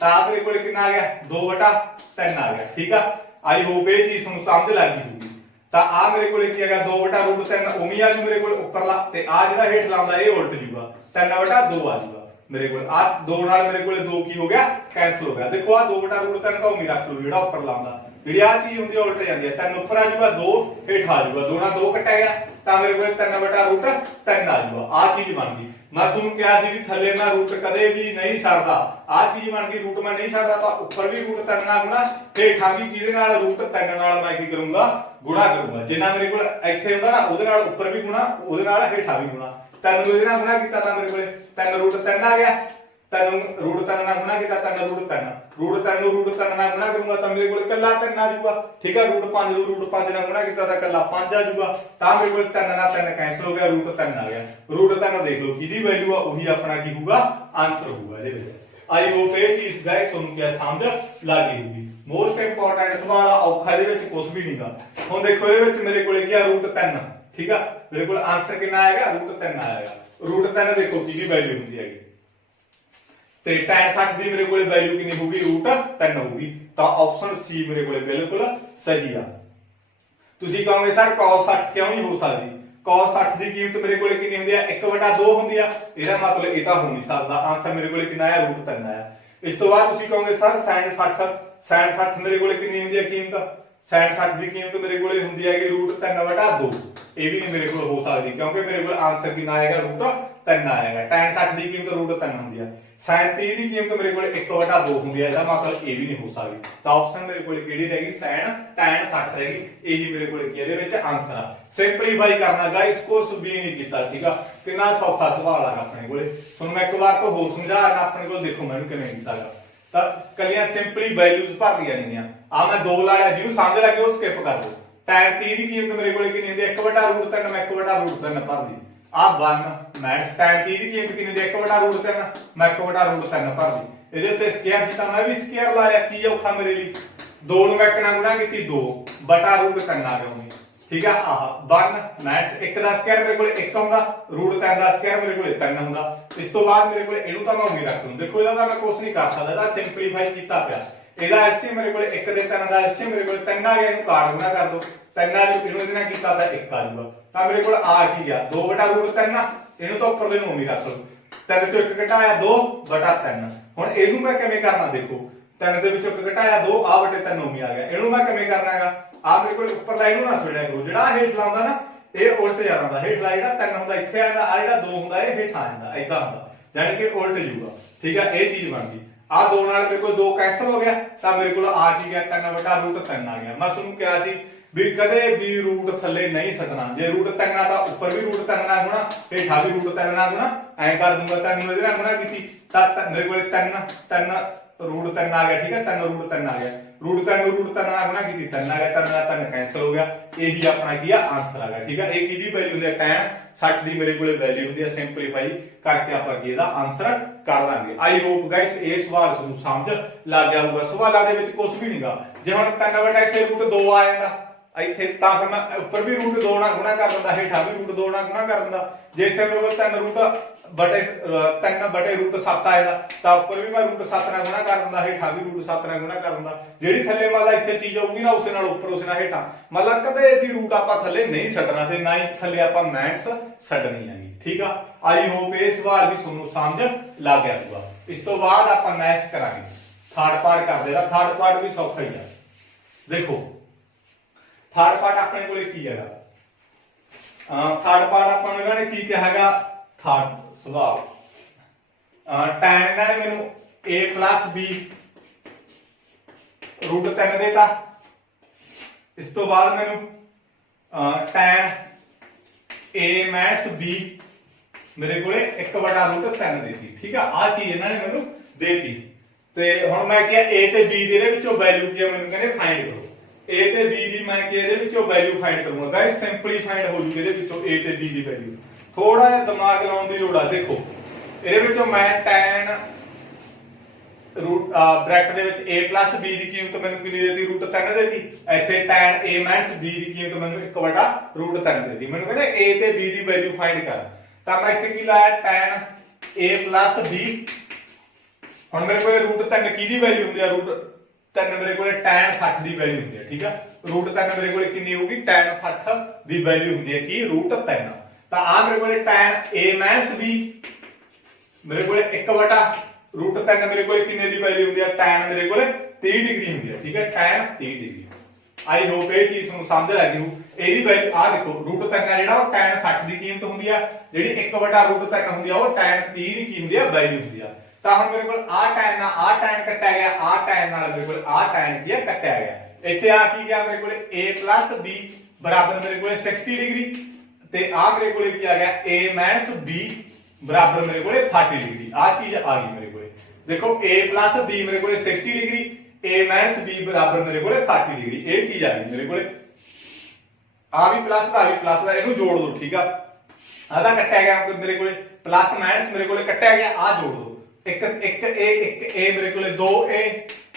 ਤਾਂ ਮੇਰੇ ਕੋਲੇ ਕਿੰਨਾ ਆ ਗਿਆ 2/3 ਆ ਗਿਆ ਠੀਕ ਆ। ਆਈ ਹੋਪ ਇਹ ਚੀਜ਼ ਤੁਹਾਨੂੰ ਸਮਝ ਲੱਗ ਗਈ ਹੋਊਗੀ। ਤਾਂ ਆ ਮੇਰੇ ਕੋਲੇ ਕੀ ਹੈਗਾ 2/√3 ਉਮੀ ਆ ਜੂ ਮੇਰੇ ਕੋਲ ਉੱਪਰਲਾ ਤੇ ਆ ਜਿਹੜਾ ਹੇਠ ਲਾਉਂਦਾ ਇਹ ਉਲਟ ਜੂਗਾ 3/2 ਆ ਜੂਗਾ ਮੇਰੇ ਕੋਲ ਆ 2 ਨਾਲ ਮੇਰੇ ਕੋਲੇ 2 ਕੀ ਹੋ ਗਿਆ ਕੈਨਸਲ ਹੋ ਗਿਆ। ਦੇਖੋ ਆ 2/√3 ਤਾਂ ਉਮੀ ਰੱਖ ਲਓ ਜਿਹੜਾ ਉੱਪਰ ਲਾਉਂਦਾ ਜਿਹੜੀ ਆ ਚੀਜ਼ ਹੁੰਦੀ ਉਲਟ ਜਾਂਦੀ ਹੈ 3 ਉੱਪਰ ਆ ਜੂਗਾ 2 ਹੇਠ ਆ ਜੂਗਾ 2 ਨਾਲ 2 ਕੱਟਿਆ ਗਿਆ ਤਾਂ ਮੇਰੇ ਕੋਲ 3/√3 ਆ ਜੂਗਾ। ਆ ਚੀਜ਼ ਬਣ ਗਈ। ਮੈਂ ਤੁਹਾਨੂੰ ਕਿਹਾ ਸੀ ਵੀ ਥੱਲੇ ਮੈਂ ਰੂਟ ਕਦੇ ਵੀ ਨਹੀਂ ਛੱਡਦਾ ਆ ਚੀਜ਼ ਬਣ ਗਈ ਰੂਟ ਮੈਂ ਨਹੀਂ ਛੱਡਦਾ ਤਾਂ ਉੱਪਰ ਵੀ √3 ਨਾਲ ਗੁਣਾ ਹੇਠਾਂ ਵੀ ਕਿਹਦੇ ਨਾਲ √3 ਨਾਲ ਮੈਂ ਕੀ ਕਰੂੰਗਾ ਗੁਣਾ ਕਰੂੰਗਾ। ਜਿੰਨਾ ਮੇਰੇ ਕੋਲ ਇੱਥੇ ਹੁੰਦਾ ਨਾ ਉਹਦੇ ਨਾਲ ਉੱਪਰ ਵੀ ਗੁਣਾ ਉਹਦੇ ਨਾਲ ਹੇਠਾਂ ਵੀ ਗੁਣਾ 3 ਨੂੰ ਇਹਦੇ ਨਾਲ ਗੁਣਾ ਕੀਤਾ ਤਾਂ ਮੇਰੇ ਕੋਲੇ 3√3 ਆ ਗਿਆ 3 √3 ਨਾਲ ਗੁਣਾ ਕੀਤਾ 3 √3 ਨੂੰ √3 ਨਾਲ ਗੁਣਾ ਕਰੂੰਗਾ ਤਾਂ ਮੇਰੇ ਕੋਲ ਕੱਲਾ 3 ਆ ਜਾਊਗਾ ਠੀਕ ਆ। √5 ਨੂੰ √5 ਨਾਲ ਗੁਣਾ ਕੀਤਾ ਤਾਂ ਕੱਲਾ 5 ਆ ਜਾਊਗਾ ਤਾਂ ਮੇਰੇ ਕੋਲ 3 ਨਾਲ 3 ਕੈਨਸਲ ਹੋ ਗਿਆ √3 ਆ ਗਿਆ। √3 ਦੇਖ ਲਓ ਕਿਹਦੀ ਵੈਲਿਊ ਆ ਉਹੀ ਆਪਣਾ ਕੀ ਹੋਊਗਾ ਆਨਸਰ ਹੋਊਗਾ ਇਹਦੇ ਵਿੱਚ। ਆਈ ਹੋਪ ਇਹ ਚੀਜ਼ ਗਾਇਸ ਤੁਹਾਨੂੰ ਕਿਆ ਸਮਝ ਲੱਗ ਗਈ ਹੋਊਗੀ। ਮੋਸਟ ਇੰਪੋਰਟੈਂਟ ਸਵਾਲ ਆ ਔਖਾ ਇਹਦੇ ਵਿੱਚ ਕੁਝ ਵੀ ਨਹੀਂਗਾ। ਹੁਣ ਦੇਖੋ ਇਹਦੇ ਵਿੱਚ ਮੇਰੇ ਕੋਲੇ ਕੀ ਆ √3 ਠੀਕ ਆ ਮੇਰੇ ਕੋਲ ਆਨਸਰ ਕਿੰਨਾ ਆਏਗਾ √3 ਆਏਗਾ। √3 ਦੇਖੋ ਕਿਹਦੀ ਵੈਲਿਊ ਹੁੰਦੀ ਹੈਗੀ ਤੇ tan 60 ਦੀ ਮੇਰੇ ਕੋਲੇ ਵੈਲਿਊ ਕਿੰਨੀ ਹੋਊਗੀ √3 ਹੋਊਗੀ ਤਾਂ ਆਪਸ਼ਨ ਸੀ ਮੇਰੇ ਕੋਲੇ ਬਿਲਕੁਲ ਸਹੀ ਆ। ਤੁਸੀਂ ਕਹੋਗੇ ਸਰ cos 60 ਕਿਉਂ ਨਹੀਂ ਹੋ ਸਕਦੀ cos 60 ਦੀ ਕੀਮਤ ਮੇਰੇ ਕੋਲੇ ਕਿੰਨੀ ਹੁੰਦੀ ਆ 1/2 ਹੁੰਦੀ ਆ ਇਹਦਾ ਮਤਲਬ ਇਹ ਤਾਂ ਹੋ ਨਹੀਂ ਸਕਦਾ। ਆਨਸਰ ਮੇਰੇ ਕੋਲੇ ਕਿੰਨਾ ਆਇਆ √3 ਆਇਆ। ਇਸ ਤੋਂ ਬਾਅਦ ਤੁਸੀਂ ਕਹੋਗੇ ਸਰ sin 60 ਮੇਰੇ ਕੋਲੇ ਕਿੰਨੀ ਹੁੰਦੀ ਆ ਕੀਮਤ sin 60 ਦੀ ਕੀਮਤ ਮੇਰੇ ਕੋਲੇ ਹੁੰਦੀ ਹੈਗੀ √3/2 ਇਹ ਵੀ ਨਹੀਂ ਮੇਰੇ ਕੋਲ ਹੋ ਸਕਦੀ ਕਿਉਂਕਿ ਮੇਰੇ ਕੋਲ ਆਨਸਰ ਕਿੰਨਾ ਆਏਗਾ √3 ਆਏਗਾ। tan 60 ਦੀ ਕੀਮਤ √3 ਹੁੰਦੀ ਆ sin 30 ਦੀ ਕੀਮਤ ਮੇਰੇ ਕੋਲ 1/2 ਹੁੰਦੀ ਹੈ ਇਹਦਾ ਮਤਲਬ ਇਹ ਵੀ ਨਹੀਂ ਹੋ ਸਕਦੀ ਤਾਂ ਆਪਸ਼ਨ ਮੇਰੇ ਕੋਲ ਕਿਹੜੀ ਰਹੇਗੀ tan 60 ਰਹੇਗੀ। ਇਹੀ ਮੇਰੇ ਕੋਲ ਕੀ ਇਹਦੇ ਵਿੱਚ ਆਨਸਰ ਆ। ਸਿੰਪਲੀਫਾਈ ਕਰਨਾ ਗਾਇਸ ਕੁਝ ਵੀ ਨਹੀਂ ਕੀਤਾ ਠੀਕ ਆ ਕਿੰਨਾ ਸੌਖਾ ਸਵਾਲ ਆ ਆਪਣੇ ਕੋਲੇ। ਤੁਹਾਨੂੰ ਮੈਂ ਇੱਕ ਵਾਰ ਤੋਂ ਹੋਰ ਸਮਝਾਣਾ ਆਪਣੇ ਕੋਲ ਦੇਖੋ ਮੈਨੂੰ ਕਿਵੇਂ ਕੀਤਾਗਾ ਤਾਂ ਕੱਲੀਆਂ ਸਿੰਪਲੀ ਵੈਲਿਊਜ਼ ਭਰਦੀਆਂ ਨੇਗੀਆਂ। ਆ ਮੈਂ 2 ਲਾ ਲਿਆ ਜਿਹਨੂੰ ਸਮਝ ਲੱਗੇ ਉਹ ਸਕਿਪ ਕਰ ਦਿਓ। tan 30 ਦੀ ਕੀਮਤ ਮੇਰੇ ਕੋਲੇ ਕਿੰਨੀ ਹੁੰਦੀ ਹੈ 1/√3 ਮੈਂ 1/√3 ਭਰਦੀ ਆ 1 ਮਾਈਨਸ tan 30 ਦੀ ਕੀਮਤ ਕਿੰਨੀ ਹੁੰਦੀ ਹੈ 1/√3 ਮੈਂ 1/√3 ਭਰਦੀ ਇਹਦੇ ਉੱਤੇ ਸਕੁਅਰ ਸੀ ਤਾਂ ਮੈਂ ਵੀ ਸਕੁਅਰ ਲਾ ਲਿਆ ਕੀ ਔਖਾ ਮੇਰੇ ਲਈ 2 ਨੂੰ ਮੈਂ 1 ਨਾਲ ਗੁਣਾ ਕੀਤੀ 2/√3 ਆ ਗਿਆ ਠੀਕ ਆ। ਆਹ 1 ਮਾਈਨਸ 1 ਦਾ ਸਕੁਅਰ ਮੇਰੇ ਕੋਲੇ 1 ਹੁੰਦਾ √3 ਦਾ ਸਕੁਅਰ ਮੇਰੇ ਕੋਲੇ 3 ਹੁੰਦਾ। ਇਸ ਤੋਂ ਬਾਅਦ ਮੇਰੇ ਕੋਲੇ ਇਹਨੂੰ ਤਾਂ ਮੈਂ ਉਮੀਦ ਰੱਖ ਲੂੰ। ਦੇਖੋ ਇਹਦਾ ਤਾਂ ਮੈਂ ਕੁਝ ਨਹੀਂ ਕਰ ਸਕਦਾ ਇਹਦਾ ਸਿੰਪਲੀਫਾਈ ਕੀਤਾ ਪਿਆ। ਇਹਦਾ ਐਲਸੀਐਮ ਮੇਰੇ ਕੋਲੇ 1 ਦੇ 3 ਦਾ ਐਲਸੀਐਮ ਮੇਰੇ ਕੋਲੇ 3 ਆ ਗਿਆ ਇਹਨੂੰ ਕਾਰਡ ਗੁਣਾ ਕਰ ਦੋ 3 ਆ ਇਹਨੂੰ ਇਹਦੇ ਨਾਲ ਕੀਤਾ ਤਾਂ 1 ਆ ਜਾਊਗਾ ਤਾਂ ਮੇਰੇ ਕੋਲ ਆ ਕੀ ਗਿਆ 2/√3 ਇਹਨੂੰ ਤਾਂ ਉੱਪਰ ਦੇ ਨੂੰ ਉਮੀਦ ਰੱਖ ਲਓ 3 ਚੋਂ 1 ਘਟਾਇਆ 2/3 ਹੁਣ ਇਹਨੂੰ ਮੈਂ ਕਿਵੇਂ ਕਰਨਾ ਦੇਖੋ 3 ਦੇ ਵਿੱਚੋਂ 1 ਘਟਾਇਆ 2 ਆ/3 ਉਮੀ ਆ ਗਿਆ ਇਹਨੂੰ ਮੈਂ ਕਿਵੇਂ ਕਰਨਾ ਹੈਗਾ ਆ ਮੇਰੇ ਕੋਲ ਉੱਪਰ ਲਾਈਨ ਨੂੰ ਨਾ ਛੋੜਿਆ ਕਰੋ ਜਿਹੜਾ ਹੇਠ ਲਾਉਂਦਾ ਨਾ ਇਹ ਉਲਟ ਜਾਂਦਾ ਹੇਠ ਲਾ ਜਿਹੜਾ 3 ਹੁੰਦਾ ਇੱਥੇ ਆਂਦਾ ਆ ਜਿਹੜਾ 2 ਹੁੰਦਾ ਇਹ ਹੇਠ ਆ ਜਾਂਦਾ ਇਦਾਂ ਹੁੰਦਾ ਯਾਨੀ ਕਿ ਉਲਟ ਜੂਗਾ ਠੀਕ ਆ। ਇਹ ਚੀਜ਼ ਬਣ ਗਈ ਆ 2 ਨਾਲ ਮੇਰੇ ਕੋਲ 2 ਕੈਨਸਲ ਹੋ ਗਿਆ ਤਾਂ ਮੇਰੇ ਕੋਲ ਆ ਕੀ ਗਿਆ 3/√3 ਆ ਗਿਆ। ਮੈਂ ਤੁਹਾਨੂੰ ਕਿਹਾ ਸੀ ਵੀ ਕਦੇ ਵੀ ਰੂਟ ਥੱਲੇ ਨਹੀਂ ਸਕਣਾ ਜੇ √3 ਆ ਤਾਂ ਉੱਪਰ ਵੀ √3 ਨਾਲ ਗੁਣਾ ਹੇਠਾਂ ਵੀ √3 ਨਾਲ ਗੁਣਾ ਐਂ ਕਰ ਦੂੰਗਾ 3 ਨੂੰ ਇਹਦੇ ਨਾਲ ਗੁਣਾ ਕੀਤੀ ਤਾਂ ਮੇਰੇ ਕੋਲ 3 √3 ਆ ਗਿਆ ਠੀਕ ਹੈ 3 √3 ਆ ਗਿਆ √3 ਨੂੰ √3 ਨਾਲ ਗੁਣਾ ਕੀਤੀ 3 ਆ ਗਿਆ 3 ਨਾਲ 3 ਕੈਨਸਲ ਹੋ ਗਿਆ ਇਹੀ ਆਪਣਾ ਕੀ ਆ ਆਨਸਰ ਆ ਗਿਆ ਠੀਕ ਹੈ। ਇਹ ਕਿਹਦੀ ਵੈਲਿਊ ਹੁੰਦੀ ਹੈ tan 60 ਦੀ ਮੇਰੇ ਕੋਲੇ ਵੈਲਿਊ ਹੁੰਦੀ ਹੈ ਸਿੰਪਲੀਫਾਈ ਕਰਕੇ ਆਪਾਂ ਕੀ ਇਹਦਾ ਆਨਸਰ ਕਰ ਲਾਂਗੇ। ਆਈ ਹੋਪ ਗਾਇਸ ਇਹ ਸਵਾਲ ਤੁਹਾਨੂੰ ਸਮਝ ਲੱਗ ਗਿਆ ਹੋਊਗਾ। ਸਵਾਲਾਂ ਦੇ ਵਿੱਚ ਕੁਝ ਵੀ ਨਹੀਂਗਾ ਜੇ ਹੁਣ 3 ਇੱਥੇ √2 ਆ ਜਾਂਦਾ ਇੱਥੇ ਤਾਂ ਫਿਰ ਮੈਂ ਉੱਪਰ ਵੀ ਰੂਟ 2 ਨਾਲ ਗੁਣਾ ਕਰ ਦਿੰਦਾ, ਹੇਠਾਂ ਵੀ ਰੂਟ 2 ਨਾਲ ਗੁਣਾ ਕਰ ਦਿੰਦਾ। ਜੇ ਇੱਥੇ ਮੇਰੇ ਕੋਲ 3 ਬਟੇ ਰੂਟ 7 ਆਏਗਾ ਤਾਂ ਉੱਪਰ ਵੀ ਮੈਂ ਰੂਟ 7 ਨਾਲ ਗੁਣਾ ਕਰ ਦਿੰਦਾ, ਹੇਠਾਂ ਵੀ ਰੂਟ 7 ਨਾਲ ਗੁਣਾ ਕਰ ਦਿੰਦਾ। ਜਿਹੜੀ ਥੱਲੇ ਮੰਨ ਲਾ ਇੱਥੇ ਚੀਜ਼ ਆਊਗੀ ਨਾ ਉਸੇ ਨਾਲ ਉੱਪਰ ਉਸੇ ਨਾਲ ਹੇਠਾਂ, ਮਤਲਬ ਕਦੇ ਵੀ ਰੂਟ ਆਪਾਂ ਥੱਲੇ ਨਹੀਂ ਛੱਡਣਾ ਤੇ ਨਾ ਹੀ ਥੱਲੇ ਆਪਾਂ ਮੈਥਸ ਛੱਡਣੀ ਹੈਗੀ। ਠੀਕ ਆ, ਆਈ ਹੋਪ ਇਹ ਸਵਾਲ ਵੀ ਤੁਹਾਨੂੰ ਸਮਝ ਲੱਗ ਗਿਆ ਹੋਊਗਾ। ਇਸ ਤੋਂ ਬਾਅਦ ਆਪਾਂ ਨੈਕਸਟ ਕਰਾਂਗੇ ਥਰਡ ਪਾਰਟ ਕਰਦੇ ਦਾ। ਥਰਡ ਪਾਰਟ ਵੀ ਸੌਖਾ ਹੀ ਆ। ਦੇਖੋ ਥਰਡ ਪਾਰਟ ਆਪਣੇ ਕੋਲੇ ਕੀ ਹੈਗਾ, ਥਰਡ ਪਾਰਟ ਆਪਾਂ ਨੂੰ ਇਹਨਾਂ ਨੇ ਕੀ ਕਿਹਾ ਹੈਗਾ, ਥਰਡ ਸਵਾਲ tan ਇਹਨਾਂ ਨੇ ਮੈਨੂੰ a plus b ਰੂਟ 3 ਦੇਤਾ। ਇਸ ਤੋਂ ਬਾਅਦ ਮੈਨੂੰ tan a minus b ਮੇਰੇ ਕੋਲੇ 1/√3 ਦੇਤੀ। ਠੀਕ ਆ, ਆ ਚੀਜ਼ ਇਹਨਾਂ ਨੇ ਮੈਨੂੰ ਦੇਤੀ ਤੇ ਹੁਣ ਮੈਂ ਕਿਹਾ a ਤੇ b ਦੇ ਵਿੱਚੋਂ ਵੈਲਿਊ ਕੀ ਮੈਨੂੰ ਕਹਿੰਦੇ ਫਾਈਂਡ ਕਰੋ। a ਤੇ b ਦੀ ਮੈਂ ਕਿ ਇਹਦੇ ਵਿੱਚੋਂ ਵੈਲਿਊ ਫਾਈਂਡ ਕਰੂੰਗਾ। ਗਾਇਸ ਸਿੰਪਲੀਫਾਈਡ ਹੋ ਜੂਗੀ ਇਹਦੇ ਵਿੱਚੋਂ a ਤੇ b ਦੀ ਵੈਲਿਊ, ਥੋੜਾ ਜਿਹਾ ਦਿਮਾਗ ਲਾਉਣ ਦੀ ਲੋੜ ਆ। ਦੇਖੋ ਇਹਦੇ ਵਿੱਚੋਂ ਮੈਂ tan ਬ੍ਰੈਕਟ ਦੇ ਵਿੱਚ a plus b ਦੀ ਕੀਮਤ ਮੈਨੂੰ ਕਿੰਨੀ ਦੇਤੀ, √3 ਦੇਤੀ। ਇੱਥੇ tan a minus b ਦੀ ਕੀਮਤ ਮੈਨੂੰ 1/√3 ਦੇਤੀ। ਮੈਨੂੰ ਕਹਿੰਦੇ a ਤੇ b ਦੀ ਵੈਲਿਊ ਫਾਈਂਡ ਕਰ, ਤਾਂ ਮੈਂ ਇੱਥੇ ਕੀ ਲਾਇਆ tan a plus b। ਹੁਣ ਮੇਰੇ ਕੋਲ √3 ਕਿਹਦੀ ਵੈਲਿਊ ਹੁੰਦੀ ਆ, √3 ਮੇਰੇ ਕੋਲ tan 60 ਦੀ ਵੈਲਿਊ ਹੁੰਦੀ ਹੈ। ਠੀਕ ਆ, √3 ਮੇਰੇ ਕੋਲ ਕਿੰਨੀ ਹੋਊਗੀ, tan 60 ਦੀ ਵੈਲਿਊ ਹੁੰਦੀ ਹੈ ਕੀ, √3। ਤਾਂ ਆ ਮੇਰੇ ਕੋਲ tan a minus b ਮੇਰੇ ਕੋਲ 1/√3 ਮੇਰੇ ਕੋਲ ਕਿੰਨੇ ਦੀ ਵੈਲਿਊ ਹੁੰਦੀ ਹੈ, tan ਮੇਰੇ ਕੋਲ 30 ਡਿਗਰੀ ਹੁੰਦੀ ਹੈ। ਠੀਕ ਹੈ, tan 30 ਡਿਗਰੀ। ਆਈ ਹੋਪ ਇਹ ਚੀਜ਼ ਨੂੰ ਸਮਝ ਲੱਗ ਗਈ। ਇਹਦੀ ਵੈਲਿਊ ਆ ਦੇਖੋ, √3 ਆ ਜਿਹੜਾ ਉਹ tan 60 ਦੀ ਕੀਮਤ ਹੁੰਦੀ ਆ, ਜਿਹੜੀ 1/√3 ਹੁੰਦੀ ਆ ਉਹ tan 30 ਦੀ ਕੀਮਤ ਦੀ ਵੈਲਿਊ ਹੁੰਦੀ ਆ। ਤਾਂ ਹੁਣ ਮੇਰੇ ਕੋਲ ਆ tan ਨਾਲ ਆ tan ਕੱਟਿਆ ਗਿਆ, ਆ tan ਨਾਲ ਮੇਰੇ ਕੋਲ ਆ tan ਕੀ ਆ ਕੱਟਿਆ ਗਿਆ। ਇੱਥੇ ਆ ਕੀ ਗਿਆ ਮੇਰੇ ਕੋਲ a plus b ਬਰਾਬਰ ਮੇਰੇ ਕੋਲ 60 ਡਿਗਰੀ ਤੇ ਆ ਮੇਰੇ ਕੋਲ ਕੀ ਆ ਗਿਆ a minus b ਬਰਾਬਰ ਮੇਰੇ ਕੋਲ 30 ਡਿਗਰੀ। ਆ ਚੀਜ਼ ਆ ਗਈ ਮੇਰੇ ਕੋਲ। ਦੇਖੋ a plus b ਮੇਰੇ ਕੋਲ 60 ਡਿਗਰੀ, a minus b ਬਰਾਬਰ ਮੇਰੇ ਕੋਲ 30 ਡਿਗਰੀ। ਇਹ ਚੀਜ਼ ਆ ਗਈ ਮੇਰੇ ਕੋਲ। ਆ ਵੀ ਪਲੱਸ ਦਾ ਵੀ ਪਲੱਸ ਦਾ, ਇਹਨੂੰ ਜੋੜ ਦੋ। ਠੀਕ ਆ, ਆਦਾ ਕੱਟਿਆ ਗਿਆ ਮੇਰੇ ਕੋਲ, ਪਲੱਸ ਮਾਈਨਸ ਮੇਰੇ ਕੋਲ ਕੱਟਿਆ ਗਿਆ, ਆ ਜੋੜ ਦੋ। ਇੱਕ a ਮੇਰੇ ਕੋਲ 2a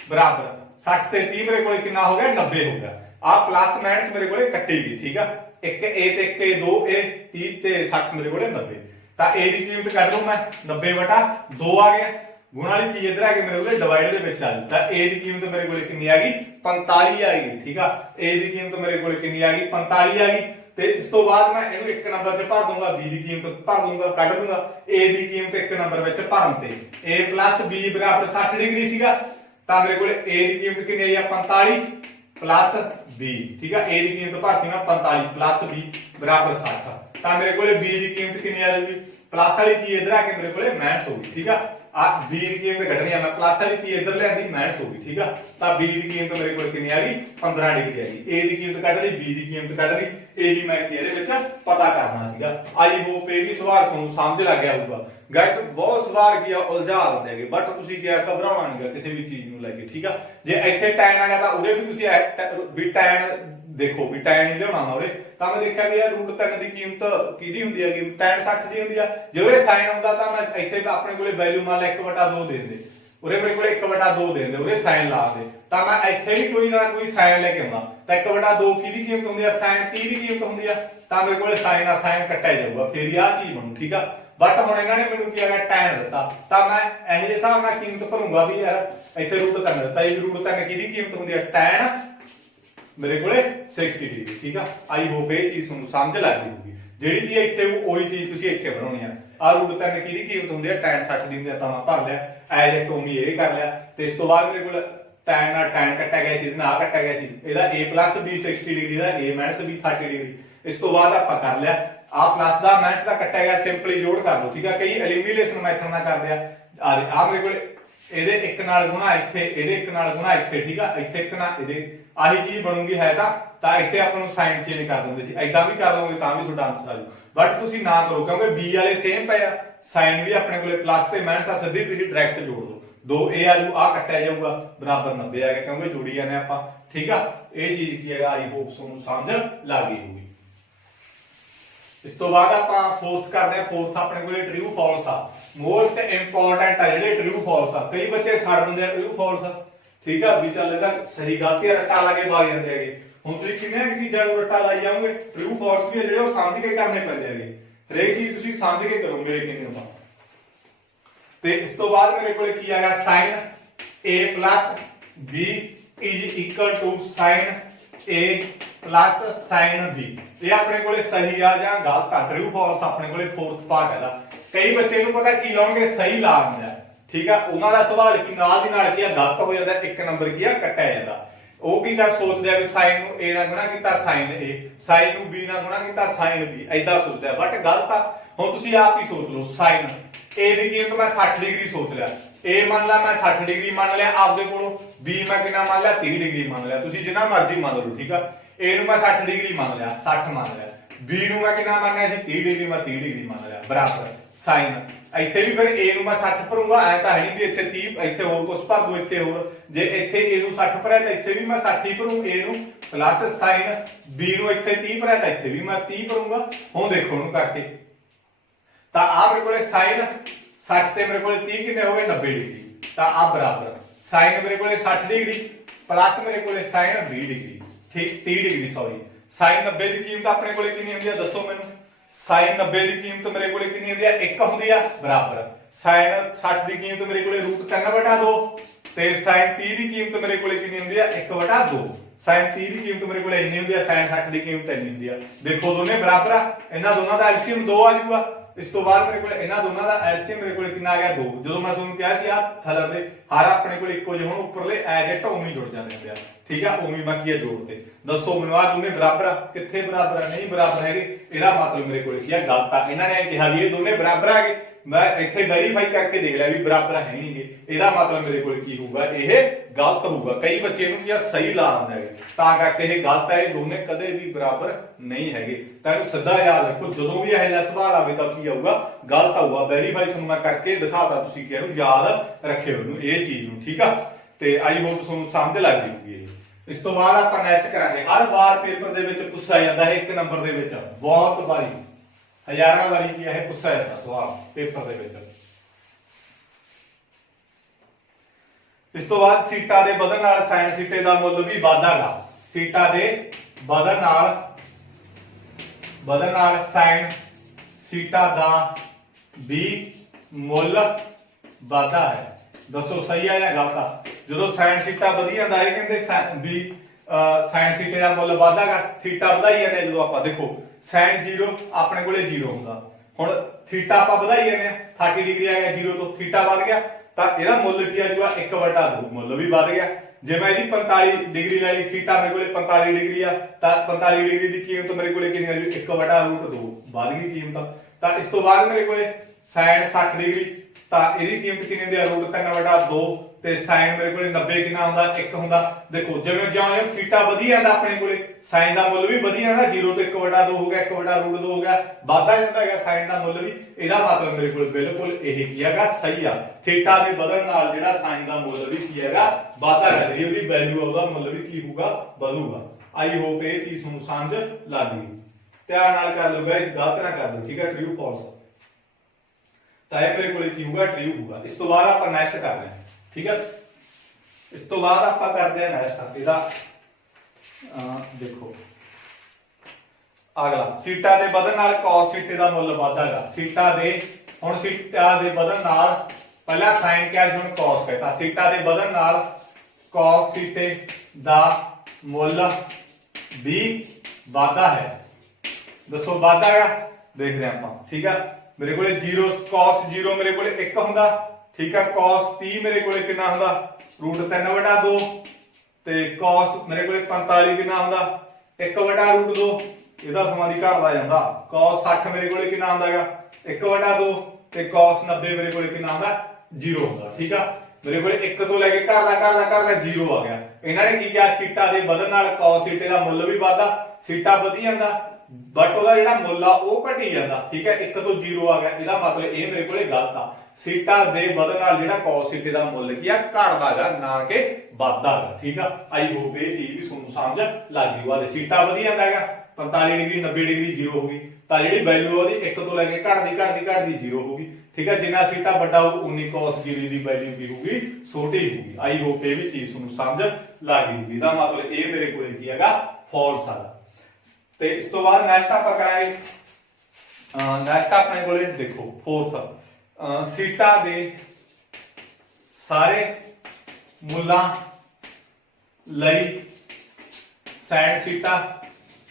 ਬਰਾਬਰ 60 ਤੇ 30 ਮੇਰੇ ਕੋਲ ਕਿੰਨਾ ਹੋ ਗਿਆ, 90 ਹੋ ਗਿਆ। ਆ ਪਲੱਸ ਮਾਈਨਸ ਮੇਰੇ ਕੋਲ ਕੱਟੀ ਗਈ। ਠੀਕ ਆ, ਇੱਕ a ਤੇ ਇੱਕ a 2a 30 ਤੇ 60 ਮੇਰੇ ਕੋਲ 90। ਤਾਂ a ਦੀ ਕੀਮਤ ਕੱਢ ਲਓ ਮੈਂ, 90/2 ਆ ਗਿਆ। ਗੁਣਾ ਵਾਲੀ ਚੀਜ਼ ਇਧਰ ਆ ਕੇ ਮੇਰੇ ਕੋਲ ਡਿਵਾਈਡ ਦੇ ਵਿੱਚ ਆ ਗਈ। ਤਾਂ a ਦੀ ਕੀਮਤ ਮੇਰੇ ਕੋਲ ਕਿੰਨੀ ਆ ਗਈ, 45 ਆ ਗਈ। ਠੀਕ ਆ, a ਦੀ ਕੀਮਤ ਮੇਰੇ ਕੋਲ ਕਿੰਨੀ ਆ ਗਈ, 45 ਆ ਗਈ। ਤੇ ਇਸ ਤੋਂ ਬਾਅਦ ਮੈਂ ਇਹਨੂੰ ਇੱਕ ਨੰਬਰ 'ਚ ਭਰ ਦੂੰਗਾ, b ਦੀ ਕੀਮਤ ਭਰ ਦੂੰਗਾ, ਕੱਢ ਦੂੰਗਾ। a ਦੀ ਕੀਮਤ ਇੱਕ ਨੰਬਰ ਵਿੱਚ ਭਰਨ ਤੇ a plus b ਬਰਾਬਰ 60 ਡਿਗਰੀ ਸੀਗਾ, ਤਾਂ ਮੇਰੇ ਕੋਲ a ਦੀ ਕੀਮਤ ਕਿੰਨੀ ਆਈ ਆ, 45 plus b। ਠੀਕ ਆ, a ਦੀ ਕੀਮਤ ਭਰਤੀ ਮੈਂ 45 plus b ਬਰਾਬਰ 60। ਤਾਂ ਮੇਰੇ ਕੋਲ b ਦੀ ਕੀਮਤ ਕਿੰਨੀ ਆ ਜਾਊਗੀ, ਪਲੱਸ ਵਾਲੀ ਚੀਜ਼ ਇਧਰ ਆ ਕੇ ਮੇਰੇ ਕੋਲ ਮਾਈਨਸ ਹੋ ਗਈ। ਠੀਕ ਆ, ਆ b ਦੀ ਕੀਮਤ ਕੱਢਣੀ ਆ ਮੈਂ, ਪਲੱਸ ਵਾਲੀ ਚੀਜ਼ ਇਧਰ ਲਿਆਂਦੀ ਮਾਈਨਸ ਹੋ ਗਈ। ਠੀਕ ਆ, ਤਾਂ b ਦੀ ਕੀਮਤ ਮੇਰੇ ਕੋਲ ਕਿੰਨੀ ਆ ਗਈ, 15 ਡਿਗਰੀ ਆ ਗਈ। a ਦੀ ਕੀਮਤ ਕੱਢ ਲਈ, b ਦੀ ਕੀਮਤ ਕੱਢ ਲਈ, a ਦੀ ਮੈਂ ਇਹਦੇ ਵਿੱਚ ਪਤਾ ਕਰਨਾ ਸੀਗਾ। ਆਈ ਹੋਪ ਇਹ ਵੀ ਸਵਾਲ ਤੁਹਾਨੂੰ ਸਮਝ ਲੱਗ ਗਿਆ ਹੋਊਗਾ। ਗਾਇਸ ਬਹੁਤ ਸਵਾਲ ਕੀ ਆ ਉਲਝਾ ਦਿੰਦੇ ਹੈਗੇ, ਬਟ ਤੁਸੀਂ ਕੀ ਘਬਰਾਉਣਾ ਨਹੀਂਗਾ ਕਿਸੇ ਵੀ ਚੀਜ਼ ਨੂੰ ਲੈ ਕੇ। ਠੀਕ ਆ, ਜੇ ਇੱਥੇ tan ਆ ਗਿਆ ਤਾਂ ਉਰੇ ਵੀ ਤੁਸੀਂ ਵੀ tan ਦੇਖੋ ਵੀ tan ਹੀ ਲਿਆਉਣਾ ਨਾ ਉਰੇ। ਤਾਂ ਮੈਂ ਦੇਖਿਆ ਵੀ ਯਾਰ √3 ਦੀ ਕੀਮਤ ਕਿਹਦੀ ਹੁੰਦੀ ਹੈਗੀ, tan 60 ਦੀ ਹੁੰਦੀ ਆ। ਜੇ ਉਰੇ ਸਾਈਨ ਆਉਂਦਾ ਤਾਂ ਮੈਂ ਇੱਥੇ ਆਪਣੇ ਕੋਲੇ ਵੈਲਿਊ ਮੰਨ ਲਾ 1/2 ਦੇ ਦਿੰਦੇ, ਉਰੇ ਮੇਰੇ ਕੋਲੇ 1/2 ਦੇ ਦਿੰਦੇ, ਉਰੇ ਸਾਈਨ ਲਾ ਦੇ। ਤਾਂ ਮੈਂ ਇੱਥੇ ਵੀ ਕੋਈ ਨਾ ਕੋਈ ਸਾਈਨ ਲੈ ਕੇ ਆਉਂਦਾ, ਤਾਂ 1/2 ਕਿਹਦੀ ਕੀਮਤ ਹੁੰਦੀ ਆ, ਸਾਈਨ 30 ਦੀ ਕੀਮਤ ਹੁੰਦੀ ਆ। ਤਾਂ ਮੇਰੇ ਕੋਲੇ ਸਾਈਨ ਆ ਸਾਈਨ ਕੱਟਿਆ ਜਾਊਗਾ, ਫੇਰ ਹੀ ਆ ਚੀਜ਼ ਬਣੂ। ਠੀਕ ਆ, ਬਟ ਹੁਣ ਇਹਨਾਂ ਨੇ ਮੈਨੂੰ ਕੀ ਹੈਗਾ tan ਦਿੱਤਾ, ਤਾਂ ਮੈਂ ਇਹੋ ਜਿਹੇ ਹਿਸਾਬ ਨਾਲ ਕੀਮਤ ਭਰੂੰਗਾ ਵੀ ਯਾਰ ਇੱਥੇ √3 ਦਿੱਤਾ, ਇਹ √3 ਕਿਹਦੀ ਕੀਮਤ ਹੁੰਦੀ ਆ, tan ਮੇਰੇ ਕੋਲੇ 60 ਡਿਗਰੀ। ਠੀਕ ਆ, ਆਈ ਹੋਪ ਇਹ ਚੀਜ਼ ਤੁਹਾਨੂੰ ਸਮਝ ਲੱਗ ਗਈ ਹੋਊਗੀ। ਜਿਹੜੀ ਚੀਜ਼ ਇੱਥੇ ਉਹੀ ਚੀਜ਼ ਤੁਸੀਂ ਇੱਥੇ ਬਣਾਉਣੀ ਆ। ਆ √3 ਕਿਹਦੀ ਕੀਮਤ ਹੁੰਦੀ ਆ, tan 60 ਦੀ ਹੁੰਦੀ ਆ। ਤਾਂ ਮੈਂ ਭਰ ਲਿਆ, ਐਜ ਇਟ ਉਮੀ ਇਹ ਕਰ ਲਿਆ। ਤੇ ਇਸ ਤੋਂ ਬਾਅਦ ਮੇਰੇ ਕੋਲ tan ਨਾਲ tan ਕੱਟਿਆ ਗਿਆ ਸੀ, ਨਾਲ ਕੱਟਿਆ ਗਿਆ ਸੀ। ਇਹਦਾ a plus b 60 degree the, a minus b 30 degree. ਇਸ ਤੋਂ ਬਾਅਦ ਆਪਾਂ ਕਰ ਲਿਆ ਆ ਪਲੱਸ ਦਾ ਮਾਈਨਸ ਦਾ ਕੱਟਿਆ ਗਿਆ, ਸਿੰਪਲੀ ਜੋੜ ਕਰ ਲਓ। ਠੀਕ ਆ, ਕਈ ਐਲੀਮੀਨੇਸ਼ਨ ਮੈਥਡ ਨਾਲ ਕਰਦੇ ਆ। ਆ ਮੇਰੇ ਕੋਲ ਇਹਦੇ ਇੱਕ ਨਾਲ ਗੁਣਾ ਇੱਥੇ, ਇਹਦੇ ਇੱਕ ਨਾਲ ਗੁਣਾ ਇੱਥੇ। ਠੀਕ ਆ, ਇੱਥੇ ਇੱਕ ਨਾਲ ਇਹਦੇ ਆਹੀ ਚੀਜ਼ ਬਣੂਗੀ ਹੈ ਤਾਂ ਇੱਥੇ ਆਪਾਂ ਨੂੰ ਸਾਈਨ ਚੇਂਜ ਕਰ ਦਿੰਦੇ ਸੀ। ਐਦਾਂ ਵੀ ਕਰ ਲਓਗੇ ਤਾਂ ਵੀ ਤੁਹਾਡਾ ਆਨਸਰ ਆ ਜਾਊ, ਬਟ ਤੁਸੀਂ ਨਾ ਕਰੋ ਕਿਉਂਕਿ b ਵਾਲੇ ਸੇਮ ਪਏ ਆ, ਸਾਈਨ ਵੀ ਆਪਣੇ ਕੋਲੇ ਪਲੱਸ ਤੇ ਮਾਈਨਸ ਆ, ਸਿੱਧੀ ਤੁਸੀਂ ਡਾਇਰੈਕਟ ਜੋੜ ਦਿਓ। 2a ਆ ਜੂ, ਆ ਕੱਟਿਆ ਜਾਊਗਾ, ਬਰਾਬਰ 90 ਆ ਗਿਆ ਕਿਉਂਕਿ ਜੋੜੀ ਜਾਂਦੇ ਆਪਾਂ। ਠੀਕ ਆ, ਇਹ ਚੀਜ਼ ਕੀ ਹੈਗਾ, ਆਈ ਹੋਪ ਤੁਹਾਨੂੰ ਸਮਝ ਲੱਗ ਗਈ ਹੋਊਗੀ। ਇਸ ਤੋਂ ਬਾਅਦ ਆਪਾਂ ਫੋਰਥ ਕਰਦੇ ਆ। ਫੋਰਥ ਆਪਣੇ ਕੋਲੇ ਟਰੂ ਫਾਲਸ ਆ, ਮੋਸਟ ਇੰਪੋਰਟੈਂਟ ਆ ਜਿਹੜੇ ਟਰੂ ਫਾਲਸ ਆ। ਕਈ ਬੱਚੇ ਛੱਡ ਦਿੰਦੇ ਆ ਟਰੂ ਫਾਲਸ। ਠੀਕ ਆ, ਵੀ ਚੱਲ ਇਹਦਾ ਸਹੀ ਗਲਤੀ ਰੱਟਾ ਲਾ ਕੇ ਵਗ ਜਾਂਦੇ ਹੈਗੇ। ਹੁਣ ਤੁਸੀਂ ਕਿੰਨੀਆਂ ਚੀਜ਼ਾਂ ਨੂੰ ਰੱਟਾ ਲਾਈ ਜਾਓਗੇ ਟਰੂ ਫਾਲਸ ਵੀ ਜਿਹੜੇ ਉਹ ਸਮਝ ਕੇ ਕਰਨੇ ਪੈਂਦੇ ਹੈਗੇ ਹਰੇਕ ਚੀਜ਼ ਤੁਸੀਂ ਸਮਝ ਕੇ ਕਰੋ ਮੇਰੇ ਕਿੰਨੇ ਨੂੰ ਤੇ ਇਸ ਤੋਂ ਬਾਅਦ ਮੇਰੇ ਕੋਲੇ ਕੀ ਆਇਆ sin a b is sin a sin b ਇਹ ਆਪਣੇ ਕੋਲੇ ਸਹੀ ਆ ਜਾਂ ਗਲਤ ਆ ਟਰੂ ਫਾਲਸ ਆਪਣੇ ਕੋਲੇ ਫੋਰਥ ਪਾਰਟ ਹੈ ਦਾ ਕਈ ਬੱਚੇ ਨੂੰ ਪਤਾ ਕੀ ਲਾਉਣਗੇ ਸਹੀ ਲਾ ਦਿੰਦਾ ਠੀਕ ਆ ਉਹਨਾਂ ਦਾ ਸਵਾਲ ਕੀ ਨਾਲ ਦੀ ਨਾਲ ਕੀ ਆ ਗਲਤ ਹੋ ਜਾਂਦਾ ਇੱਕ ਨੰਬਰ ਕੀ ਆ ਕੱਟਿਆ ਜਾਂਦਾ ਉਹ ਕੀ ਕਰ ਸੋਚਦੇ ਆ ਵੀ sin ਨੂੰ a ਨਾਲ ਗੁਣਾ ਕੀਤਾ sin a sin ਨੂੰ b ਨਾਲ ਗੁਣਾ ਕੀਤਾ sin b ਐਦਾਂ ਸੋਚਦਾ ਬਟ ਗਲਤ ਆ ਹੁਣ ਤੁਸੀਂ ਆਪ ਹੀ ਸੋਚ ਲਓ sin a ਦੀ ਕੀਮਤ ਮੈਂ 60 ਡਿਗਰੀ ਸੋਚ ਲਿਆ a ਮੰਨ ਲਾ ਮੈਂ 60 ਡਿਗਰੀ ਮੰਨ ਲਿਆ ਆਪਦੇ ਕੋਲੋਂ b ਮੈਂ ਕਿੰਨਾ ਮੰਨ ਲਿਆ 30 ਡਿਗਰੀ ਮੰਨ ਲਿਆ ਤੁਸੀਂ ਜਿੰਨਾ ਮਰਜ਼ੀ ਮੰਨ ਲਓ ਠੀਕ ਆ a ਨੂੰ ਮੈਂ 60 ਡਿਗਰੀ ਮੰਨ ਲਿਆ 60 ਮੰਨ ਲਿਆ b ਨੂੰ ਮੈਂ ਕਿੰਨਾ ਮੰਨਿਆ ਸੀ 30 ਡਿਗਰੀ ਮੈਂ 30 ਡਿਗਰੀ ਮੰਨ ਲਿਆ ਬਰਾਬਰ sin ਇੱਥੇ ਵੀ ਫਿਰ a ਨੂੰ ਮੈਂ 60 ਭਰੂੰਗਾ ਐ ਤਾਂ ਹੈ ਨਹੀਂ ਵੀ ਇੱਥੇ 30 ਇੱਥੇ ਹੋਰ ਕੁਝ ਭਰ ਦੂੰ ਇੱਥੇ ਹੋਰ ਜੇ ਇੱਥੇ a ਨੂੰ 60 ਭਰਿਆ ਤਾਂ ਇੱਥੇ ਵੀ ਮੈਂ 60 ਹੀ ਭਰੂੰ a ਨੂੰ ਪਲੱਸ sin b ਨੂੰ ਇੱਥੇ 30 ਭਰਿਆ ਤਾਂ ਇੱਥੇ ਵੀ ਮੈਂ 30 ਭਰੂੰਗਾ ਹੁਣ ਦੇਖੋ ਉਹਨੂੰ ਕਰਕੇ ਤਾਂ ਆ ਮੇਰੇ ਕੋਲੇ sin 60 ਤੇ ਮੇਰੇ ਕੋਲੇ 30 ਕਿੰਨੇ ਹੋ ਗਏ 90 ਡਿਗਰੀ ਤਾਂ ਆ ਬਰਾਬਰ sin ਮੇਰੇ ਕੋਲੇ 60 ਡਿਗਰੀ ਪਲੱਸ ਮੇਰੇ ਕੋਲੇ sin 20 ਡਿਗਰੀ ਠੀਕ 30 ਡਿਗਰੀ ਸੌਰੀ sin 90 ਦੀ ਕੀਮਤ ਆਪਣੇ ਕੋਲੇ ਕਿੰਨੀ ਹੁੰਦੀ ਆ ਦੱਸੋ ਮੈਨੂੰ sin 90 ਦੀ ਕੀਮਤ ਮੇਰੇ ਕੋਲੇ ਕਿੰਨੀ ਹੁੰਦੀ ਆ 1 ਹੁੰਦੀ ਆ ਬਰਾਬਰ sin 60 ਦੀ ਕੀਮਤ ਮੇਰੇ ਕੋਲੇ √3/2 ਤੇ sin 30 ਦੀ ਕੀਮਤ ਮੇਰੇ ਕੋਲੇ ਕਿੰਨੀ ਹੁੰਦੀ ਆ 1/2 sin 30 ਦੀ ਕੀਮਤ ਮੇਰੇ ਕੋਲੇ ਇੰਨੀ ਹੁੰਦੀ ਆ sin 60 ਦੀ ਕੀਮਤ ਇੰਨੀ ਹੁੰਦੀ ਆ ਦੇਖੋ ਦੋਨੇ ਬਰਾਬਰ ਆ ਇਹਨਾਂ ਦੋਨਾਂ ਦਾ ਐਲਸੀਐਮ 2 ਆ ਜਾਊਗਾ ਇਸ ਤੋਂ ਬਾਅਦ ਮੇਰੇ ਕੋਲੇ ਇਹਨਾਂ ਦੋਨਾਂ ਦਾ ਐਲਸੀਐਮ ਮੇਰੇ ਕੋਲੇ ਕਿੰਨਾ ਆ ਗਿਆ 2 ਜਦੋਂ ਮੈਂ ਤੁਹਾਨੂੰ ਕਿਹਾ ਸੀ ਆ ਥਲਰ ਦੇ ਹਰ ਆਪਣੇ ਕੋਲੇ ਇੱਕੋ ਜਿਹੇ ਹੁਣ ਉੱਪਰਲੇ ਐਜ ਇਟ ਉਵੇਂ ਜੁੜ ਜਾਂਦੇ ਹੁੰਦੇ ਆ ਠੀਕ ਆ ਉਵੇਂ ਬਾਕੀ ਇਹ ਜੋੜਦੇ ਦੱਸੋ ਮੈਨੂੰ ਆ ਦੋਨੇ ਬਰਾਬਰ ਆ ਕਿੱਥੇ ਬਰਾਬਰ ਆ ਨਹੀਂ ਬਰਾਬਰ ਹੈਗੇ ਇਹਦਾ ਮਤਲਬ ਮੇਰੇ ਕੋਲੇ ਕੀ ਆ ਗਲਤ ਆ ਇਹਨਾਂ ਨੇ ਕਿਹਾ ਵੀ ਇਹ ਦੋਨੇ ਬਰਾਬਰ ਆ ਗਏ ਮੈਂ ਇੱਥੇ ਵੈਰੀਫਾਈ ਕਰਕੇ ਦੇਖ ਲਿਆ ਵੀ ਬਰਾਬਰ ਹੈ ਨਹੀਂਗੇ ਇਹਦਾ ਮਤਲਬ ਮੇਰੇ ਕੋਲ ਕੀ ਹੋਊਗਾ ਇਹ ਗਲਤ ਹੋਊਗਾ ਕਈ ਬੱਚੇ ਨੂੰ ਕੀ ਆ ਸਹੀ ਲਾ ਦਿੰਦੇ ਹੈਗੇ ਤਾਂ ਕਰਕੇ ਇਹ ਗਲਤ ਹੈ ਇਹ ਦੋਨੇ ਕਦੇ ਵੀ ਬਰਾਬਰ ਨਹੀਂ ਹੈਗੇ ਤਾਂ ਇਹਨੂੰ ਸਿੱਧਾ ਯਾਦ ਰੱਖੋ ਜਦੋਂ ਵੀ ਇਹ ਜਿਹਾ ਸਵਾਲ ਆਵੇ ਤਾਂ ਕੀ ਆਊਗਾ ਗਲਤ ਆਊਗਾ ਵੈਰੀਫਾਈ ਤੁਹਾਨੂੰ ਮੈਂ ਕਰਕੇ ਦਿਖਾਤਾ ਤੁਸੀਂ ਕਿਹਨੂੰ ਯਾਦ ਰੱਖਿਓ ਇਹਨੂੰ ਇਹ ਚੀਜ਼ ਨੂੰ ਠੀਕ ਆ ਤੇ ਆਈ ਹੋਪ ਤੁਹਾਨੂੰ ਸਮਝ ਲੱਗ ਜੂਗੀ ਇਸ ਤੋਂ ਬਾਅਦ ਆਪਾਂ ਨੈਕਸਟ ਕਰਾਂਗੇ ਹਰ ਵਾਰ ਪੇਪਰ ਦੇ ਵਿੱਚ ਪੁੱਛਿਆ ਜਾਂਦਾ ਹੈ ਇੱਕ ਨੰਬਰ ਦੇ ਵਿੱਚ ਬਹੁਤ ਵਾਰੀ ਹਜ਼ਾਰਾਂ ਵਾਰੀ ਕੀ ਹੈ ਪੁੱਛਿਆ ਜਾਂਦਾ ਸਵਾਲ ਪੇਪਰ ਦੇ ਵਿੱਚ ਇਸ ਤੋਂ ਬਾਅਦ ਸੀਟਾ ਦੇ ਵਧਣ ਨਾਲ ਸਾਈਨ ਸੀਟੇ ਦਾ ਮੁੱਲ ਵੀ ਵਧਾਗਾ ਸੀਟਾ ਦੇ ਵਧਣ ਨਾਲ ਸਾਈਨ ਸੀਟਾ ਦਾ ਵੀ ਮੁੱਲ ਵਧਦਾ ਹੈ ਦੱਸੋ ਸਹੀ ਹੈ ਜਾਂ ਗਲਤ ਆ ਜਦੋਂ ਸਾਈਨ ਸੀਟਾ ਵਧੀ ਜਾਂਦਾ ਇਹ ਕਹਿੰਦੇ ਵੀ ਸਾਈਨ ਸੀਟੇ ਦਾ ਮੁੱਲ ਵਧਾਗਾ ਥੀਟਾ ਵਧਾਈ ਜਾਂਦੇ ਜਦੋਂ ਆਪਾਂ ਦੇਖੋ sin 0 ਆਪਣੇ ਕੋਲੇ 0 ਹੁੰਦਾ ਹੁਣ ਥੀਟਾ ਆਪਾਂ ਵਧਾਈ ਜਾਂਦੇ ਆ 30 ਡਿਗਰੀ ਆ ਗਿਆ 0 ਤੋਂ ਥੀਟਾ ਵਧ ਗਿਆ ਤਾਂ ਇਹਦਾ ਮੁੱਲ ਕੀ ਆ ਜੂਗਾ 1/2 ਮੁੱਲ ਵੀ ਵਧ ਗਿਆ ਜੇ ਮੈਂ ਇਹਦੀ 45 ਡਿਗਰੀ ਲੈ ਲਈ ਥੀਟਾ ਮੇਰੇ ਕੋਲੇ 45 ਡਿਗਰੀ ਆ ਤਾਂ 45 ਡਿਗਰੀ ਦੀ ਕੀਮਤ ਮੇਰੇ ਕੋਲੇ ਕਿੰਨੀ ਆ ਜੂ 1/√2 ਵਧ ਗਈ ਕੀਮਤ ਤਾਂ ਇਸ ਤੋਂ ਬਾਅਦ ਮੇਰੇ ਕੋਲੇ sin 60 ਡਿਗਰੀ ਤਾਂ ਇਹਦੀ ਕੀਮਤ ਕਿੰਨੀ ਹੁੰਦੀ ਆ √3/2 ਤੇ sin ਮੇਰੇ ਕੋਲੇ 90 ਕਿੰਨਾ ਹੁੰਦਾ 1 ਹੁੰਦਾ ਦੇਖੋ ਜਿਵੇਂ ਜਿਉਂ ਥੀਟਾ ਵਧੀ ਜਾਂਦਾ ਆਪਣੇ ਕੋਲੇ sin ਦਾ ਮੁੱਲ ਵੀ ਵਧੀ ਜਾਂਦਾ 0 ਤੋਂ 1/2 ਹੋ ਗਿਆ 1/√2 ਹੋ ਗਿਆ ਵਧਦਾ ਜਾਂਦਾ ਹੈਗਾ sin ਦਾ ਮੁੱਲ ਵੀ ਇਹਦਾ ਮਤਲਬ ਮੇਰੇ ਕੋਲ ਬਿਲਕੁਲ ਇਹ ਕੀ ਹੈਗਾ ਸਹੀ ਆ ਥੀਟਾ ਦੇ ਵਧਣ ਨਾਲ ਜਿਹੜਾ sin ਦਾ ਮੁੱਲ ਵੀ ਕੀ ਹੈਗਾ ਵਧਦਾ ਹੈ ਜਿਹੜੀ ਉਹਦੀ ਵੈਲਿਊ ਉਹਦਾ ਮੁੱਲ ਵੀ ਕੀ ਹੋਊਗਾ ਵਧੂਗਾ ਆਈ ਹੋਪ ਇਹ ਚੀਜ਼ ਤੁਹਾਨੂੰ ਸਮਝ ਲੱਗ ਗਈ ਧਿਆਨ ਨਾਲ ਕਰ ਲਓ ਗਾਇਸ ਗਲਤ ਨਾ ਕਰ ਦਿਓ ਠੀਕ ਹੈ ਟਰੂ ਫਾਲਸ ਤਾਂ ਇਹ ਮੇਰੇ ਕੋਲੇ ਕੀ ਹੋਊਗਾ ਟਰੂ ਹੋਊਗਾ ਇਸ ਤੋਂ ਬਾਅਦ ਆਪਾਂ ਨੈਕਸਟ ਕਰਦੇ ਹਾਂ ਠੀਕ ਹੈ ਇਸ ਤੋਂ ਬਾਅਦ ਆਪਾਂ ਕਰਦੇ ਹਾਂ ਨੈਕਸਟ ਇਹਦਾ ਦੇਖੋ ਅਗਲਾ ਸੀਟਾ ਦੇ ਵਧਣ ਨਾਲ cos ਸੀਟੇ ਦਾ ਮੁੱਲ ਵਧਾਗਾ ਸੀਟਾ ਦੇ ਹੁਣ ਸੀਟਾ ਦੇ ਵਧਣ ਨਾਲ ਪਹਿਲਾਂ sin ਕਿਹਾ ਸੀ ਹੁਣ cos ਕਹਿਤਾ ਸੀਟਾ ਦੇ ਵਧਣ ਨਾਲ cos ਸੀਟੇ ਦਾ ਮੁੱਲ ਵੀ ਵਧਦਾ ਹੈ ਦੱਸੋ ਵਧਦਾ ਹੈ ਦੇਖਦੇ ਆਪਾਂ ਠੀਕ ਆ ਮੇਰੇ ਕੋਲੇ 0 cos 0 ਮੇਰੇ ਕੋਲੇ 1 ਹੁੰਦਾ ਠੀਕ ਆ cos 30 ਮੇਰੇ ਕੋਲੇ ਕਿੰਨਾ ਹੁੰਦਾ √3/2 ਤੇ cos ਮੇਰੇ ਕੋਲੇ 45 ਕਿੰਨਾ ਹੁੰਦਾ 1/√2 ਇਹਦਾ ਸਮਾਂ ਦੀ ਘਟਦਾ ਜਾਂਦਾ cos 60 ਮੇਰੇ ਕੋਲੇ ਕਿੰਨਾ ਹੁੰਦਾਗਾ 1/2 ਤੇ cos 90 ਮੇਰੇ ਕੋਲੇ ਕਿੰਨਾ ਹੁੰਦਾ 0 ਹੁੰਦਾ ਠੀਕ ਆ ਮੇਰੇ ਕੋਲੇ 1 ਤੋਂ ਲੈ ਕੇ ਘਟਦਾ 0 ਆ ਗਿਆ ਇਹਨਾਂ ਨੇ ਕੀ ਕਿਹਾ ਸੀਟਾ ਦੇ ਵਧਣ ਨਾਲ cos ਸੀਟੇ ਦਾ ਮੁੱਲ ਵੀ ਵਧਦਾ ਸੀਟਾ ਵਧੀ ਜਾਂਦਾ ਬਟ ਉਹਦਾ ਜਿਹੜਾ ਮੁੱਲ ਆ ਉਹ ਘਟੀ ਜਾਂਦਾ ਠੀਕ ਹੈ 1 ਤੋਂ 0 ਆ ਗਿਆ ਇਹਦਾ ਮਤਲਬ ਇਹ ਮੇਰੇ ਕੋਲੇ ਗਲਤ ਆ ਸੀਟਾ ਦੇ ਵਧਣ ਨਾਲ ਜਿਹੜਾ cos ਸੀਟੇ ਦਾ ਮੁੱਲ ਕੀ ਆ ਘਟਦਾਗਾ ਨਾ ਕਿ ਵੱਧਦਾਗਾ ਠੀਕ ਆ ਆਈ ਹੋਪ ਇਹ ਚੀਜ਼ ਵੀ ਤੁਹਾਨੂੰ ਸਮਝ ਲੱਗ ਗਈ ਵਾਲੇ ਸੀਟਾ ਵਧੀ ਜਾਂਦਾ ਹੈਗਾ 45 ਡਿਗਰੀ 90 ਡਿਗਰੀ 0 ਹੋ ਗਈ ਤਾਂ ਜਿਹੜੀ ਵੈਲਿਊ ਉਹਦੀ 1 ਤੋਂ ਲੈ ਕੇ ਘਟਦੀ 0 ਹੋ ਗਈ ਠੀਕ ਹੈ ਜਿੰਨਾ ਸੀਟਾ ਵੱਡਾ ਹੋਊ ਉਨੀ cos 0 ਦੀ ਵੈਲਿਊ ਕੀ ਹੋਊਗੀ ਛੋਟੀ ਹੋਊਗੀ ਆਈ ਹੋਪ ਇਹ ਵੀ ਚੀਜ਼ ਤੁਹਾਨੂੰ ਸਮਝ ਲੱਗ ਗਈ ਇਹਦਾ ਮਤਲਬ ਇਹ ਮੇਰੇ ਕੋਲੇ ਕੀ ਹੈਗਾ ਫਾਲਸ ਆ। ਤੇ ਇਸ ਤੋਂ ਬਾਅਦ ਨੈਕਸਟ ਆਪਾਂ ਕਰਾਂਗੇ ਨੈਕਸਟ ਆਪਣੇ ਕੋਲੇ ਦੇਖੋ फोर्थ सीटा दे सारे मुल्लां लई sin सीटा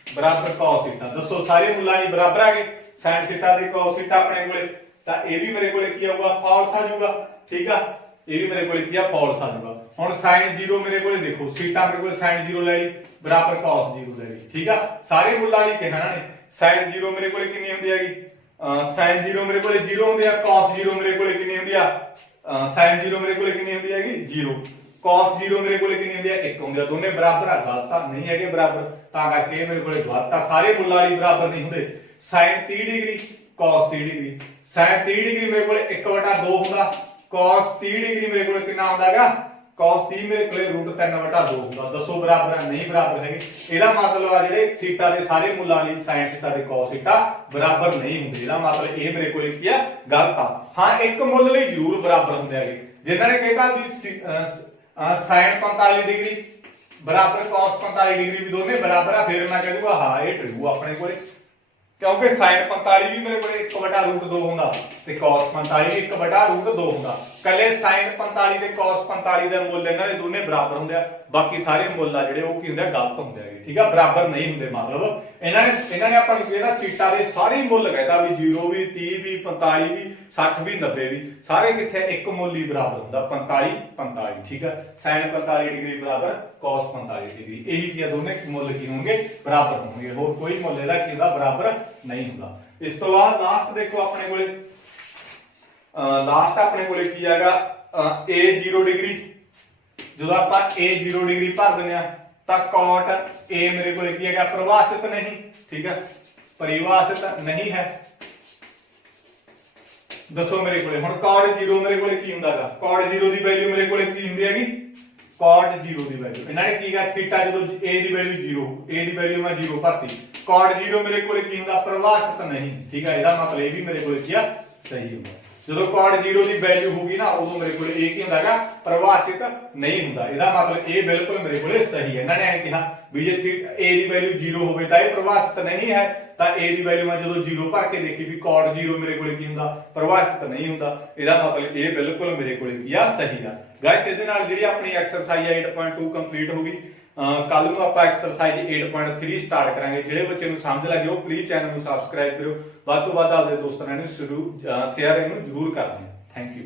बराबर cos सीटा। दसो सारे मुल्लां लई बराबर आ गए sin सीटा ते cos सीटा अपने कोले, तां ये भी मेरे कोले की आऊगा फॉल्स आ जाऊगा। ठीक है, ये भी मेरे कोले की आ फॉल्स आ जाऊगा। हुण sin 0 मेरे कोले देखो सीटा मेरे कोले sin 0 ले ली बराबर cos 0 ले ली। ठीक है, सारे मुल्लां लई कहना ने sin 0 मेरे कोले कितनी हुंदी हैगी sin 0 मेरे कोले 0 हुंदी है, cos 0 मेरे कोले कितनी हुंदी है sin 0 मेरे कोले कितनी हुंदी हैगी 0, cos 0 मेरे कोले कितनी हुंदी है 1 हुंदी है। दोने बराबर आ, गलत आ नहीं है बराबर, तां करके मेरे कोले गलत आ। सारे मुल्लां वाली बराबर नहीं हुंदे। sin 30 degree cos 30 degree, sin 30 degree मेरे कोले 1/2 हुंदा, cos 30 डिग्री मेरे कोले कितना हुंदागा cos 30 मेरे कोले √3/2 हुंदा। दसो बराबर है नहीं बराबर है। ਇਹਦਾ मतलब ਆ ਜਿਹੜੇ ਸੀਟਾ ਦੇ ਸਾਰੇ ਮੁੱਲਾਂ ਲਈ sin ਸੀਟਾ ਤੇ cos ਸੀਟਾ ਬਰਾबर ਨਹੀਂ ਹੁੰਦੇ। ਇਹਦਾ मतलब ਇਹ ਮੇਰੇ ਕੋਲੇ ਕੀ ਆ ਗਲਤ ਆ। ਹਾਂ ਇੱਕ ਮੁੱਲ ਲਈ ਜ਼ਰੂਰ ਬਰਾबर ਹੁੰਦੇ ਹੈਗੇ। ਜਿਨ੍ਹਾਂ ਨੇ ਕਹਿਤਾ ਵੀ sin 45 डिग्री बराबर cos 45 डिग्री भी दोनों बराबर आ, फिर मैं कह दूंगा हाँ ये ट्रू अपने कोले, क्योंकि sin 45 भी मेरे कोले 1/√2 हुंदा ते cos 45 भी 1/√2 हुंदा। कल्ले sin 45 ते cos 45 दा मुੱਲ ਇਹਨਾਂ ਦੇ ਦੋਨੇ ਬਰਾबर ਹੁੰਦੇ ਆ, ਬਾਕੀ ਸਾਰੇ ਮੁੱਲ ਆ ਜਿਹੜੇ ਉਹ ਕੀ ਹੁੰਦੇ ਆ ਗਲਤ ਹੁੰਦੇ ਆ। ਠੀਕ ਆ, ਬਰਾबर ਨਹੀਂ ਹੁੰਦੇ। मतलब ਇਹਨਾਂ ਨੇ ਆਪਾਂ ਨੂੰ ਕਿਹਾ ਸੀਟਾਂ ਦੇ ਸਾਰੇ ਮੁੱਲ ਕਹਿਤਾ ਵੀ 0 ਵੀ 30 ਵੀ 45 ਵੀ 60 ਵੀ 90 ਵੀ ਸਾਰੇ ਕਿੱਥੇ ਇੱਕ ਮੁੱਲ ਹੀ ਬਰਾबर ਹੁੰਦਾ 45 45। ठीक है, sin 45 डिग्री बराबर cos 45 डिग्री, यही चीज़ दोनों मुੱਲ की होंगे बराबर होंगे, और कोई मुੱਲ ਇਹਦਾ ਕਿਹਦਾ ਬਰਾबर नहीं ਹੁੰਦਾ। इस तो बाद लास्ट देखो अपने कोले लास्ट अपने कोले की हैगा a 0 डिग्री, जो ਆਪਾਂ a 0 डिग्री भर दिंदे आ ਤਾਂ cot a मेरे कोले की हैगा परिभाषित नहीं। ठीक है, परिभाषित नहीं है। दसो मेरे कोले हुण cot 0 मेरे कोले की हुंदागा cot 0 दी वैल्यू मेरे कोले की हुंदी हैगी cot 0 दी वैल्यू इन्हां ने की गा थीटा जदों a the value 0 a the value मैं 0 भरती cot 0 मेरे कोले की हुंदा परिभाषित नहीं। ठीक है, ਇਹਦਾ मतलब ਇਹ ਵੀ ਮੇਰੇ ਕੋਲੇ ਕੀ ਆ सही ਹੁੰਦਾ। ਜਦੋਂ cot 0 ਦੀ ਵੈਲਿਊ ਹੋਊਗੀ ਨਾ ਉਦੋਂ ਮੇਰੇ ਕੋਲੇ ਇਹ ਕੀ ਹੁੰਦਾਗਾ परिभाषित नहीं ਹੁੰਦਾ। ਇਹਦਾ मतलब ਇਹ ਬਿਲਕੁਲ ਮੇਰੇ ਕੋਲੇ ਸਹੀ ਹੈ। ਇਹਨਾਂ ਨੇ ਐ ਕਿਹਾ ਵੀ ਜੇ a ਦੀ ਵੈਲਿਊ 0 ਹੋਵੇ ਤਾਂ ਇਹ परिभाषित नहीं है, ਤਾਂ a ਦੀ ਵੈਲਿਊ ਮੈਂ ਜਦੋਂ 0 ਭਰ ਕੇ ਦੇਖੀ ਵੀ cot 0 ਮੇਰੇ ਕੋਲੇ ਕੀ ਹੁੰਦਾ परिभाषित नहीं ਹੁੰਦਾ। ਇਹਦਾ मतलब ਇਹ ਬਿਲਕੁਲ ਮੇਰੇ ਕੋਲੇ ਕੀ ਆ ਸਹੀ ਆ। ਗਾਇਸ ਇਹਦੇ ਨਾਲ ਜਿਹੜੀ ਆਪਣੀ ਐਕਸਰਸਾਈਜ਼ 8.2 ਕੰਪਲੀਟ ਹੋ ਗਈ। ਕੱਲ ਨੂੰ ਆਪਾਂ ਐਕਸਰਸਾਈਜ਼ 8.3 ਸਟਾਰਟ ਕਰਾਂਗੇ। ਜਿਹੜੇ ਬੱਚੇ ਨੂੰ ਸਮਝ ਲੱਗੇ ਉਹ ਪਲੀਜ਼ ਚੈਨਲ ਨੂੰ ਸਬਸਕ੍ਰਾਈਬ ਕਰਿਓ, ਵੱਧ ਤੋਂ ਵੱਧ ਆਪਣੇ ਦੋਸਤਾਂ ਨੂੰ ਸ਼ੇਅਰ ਇਹਨੂੰ ਜ਼ਰੂਰ ਕਰ ਦਿਓ। Thank you.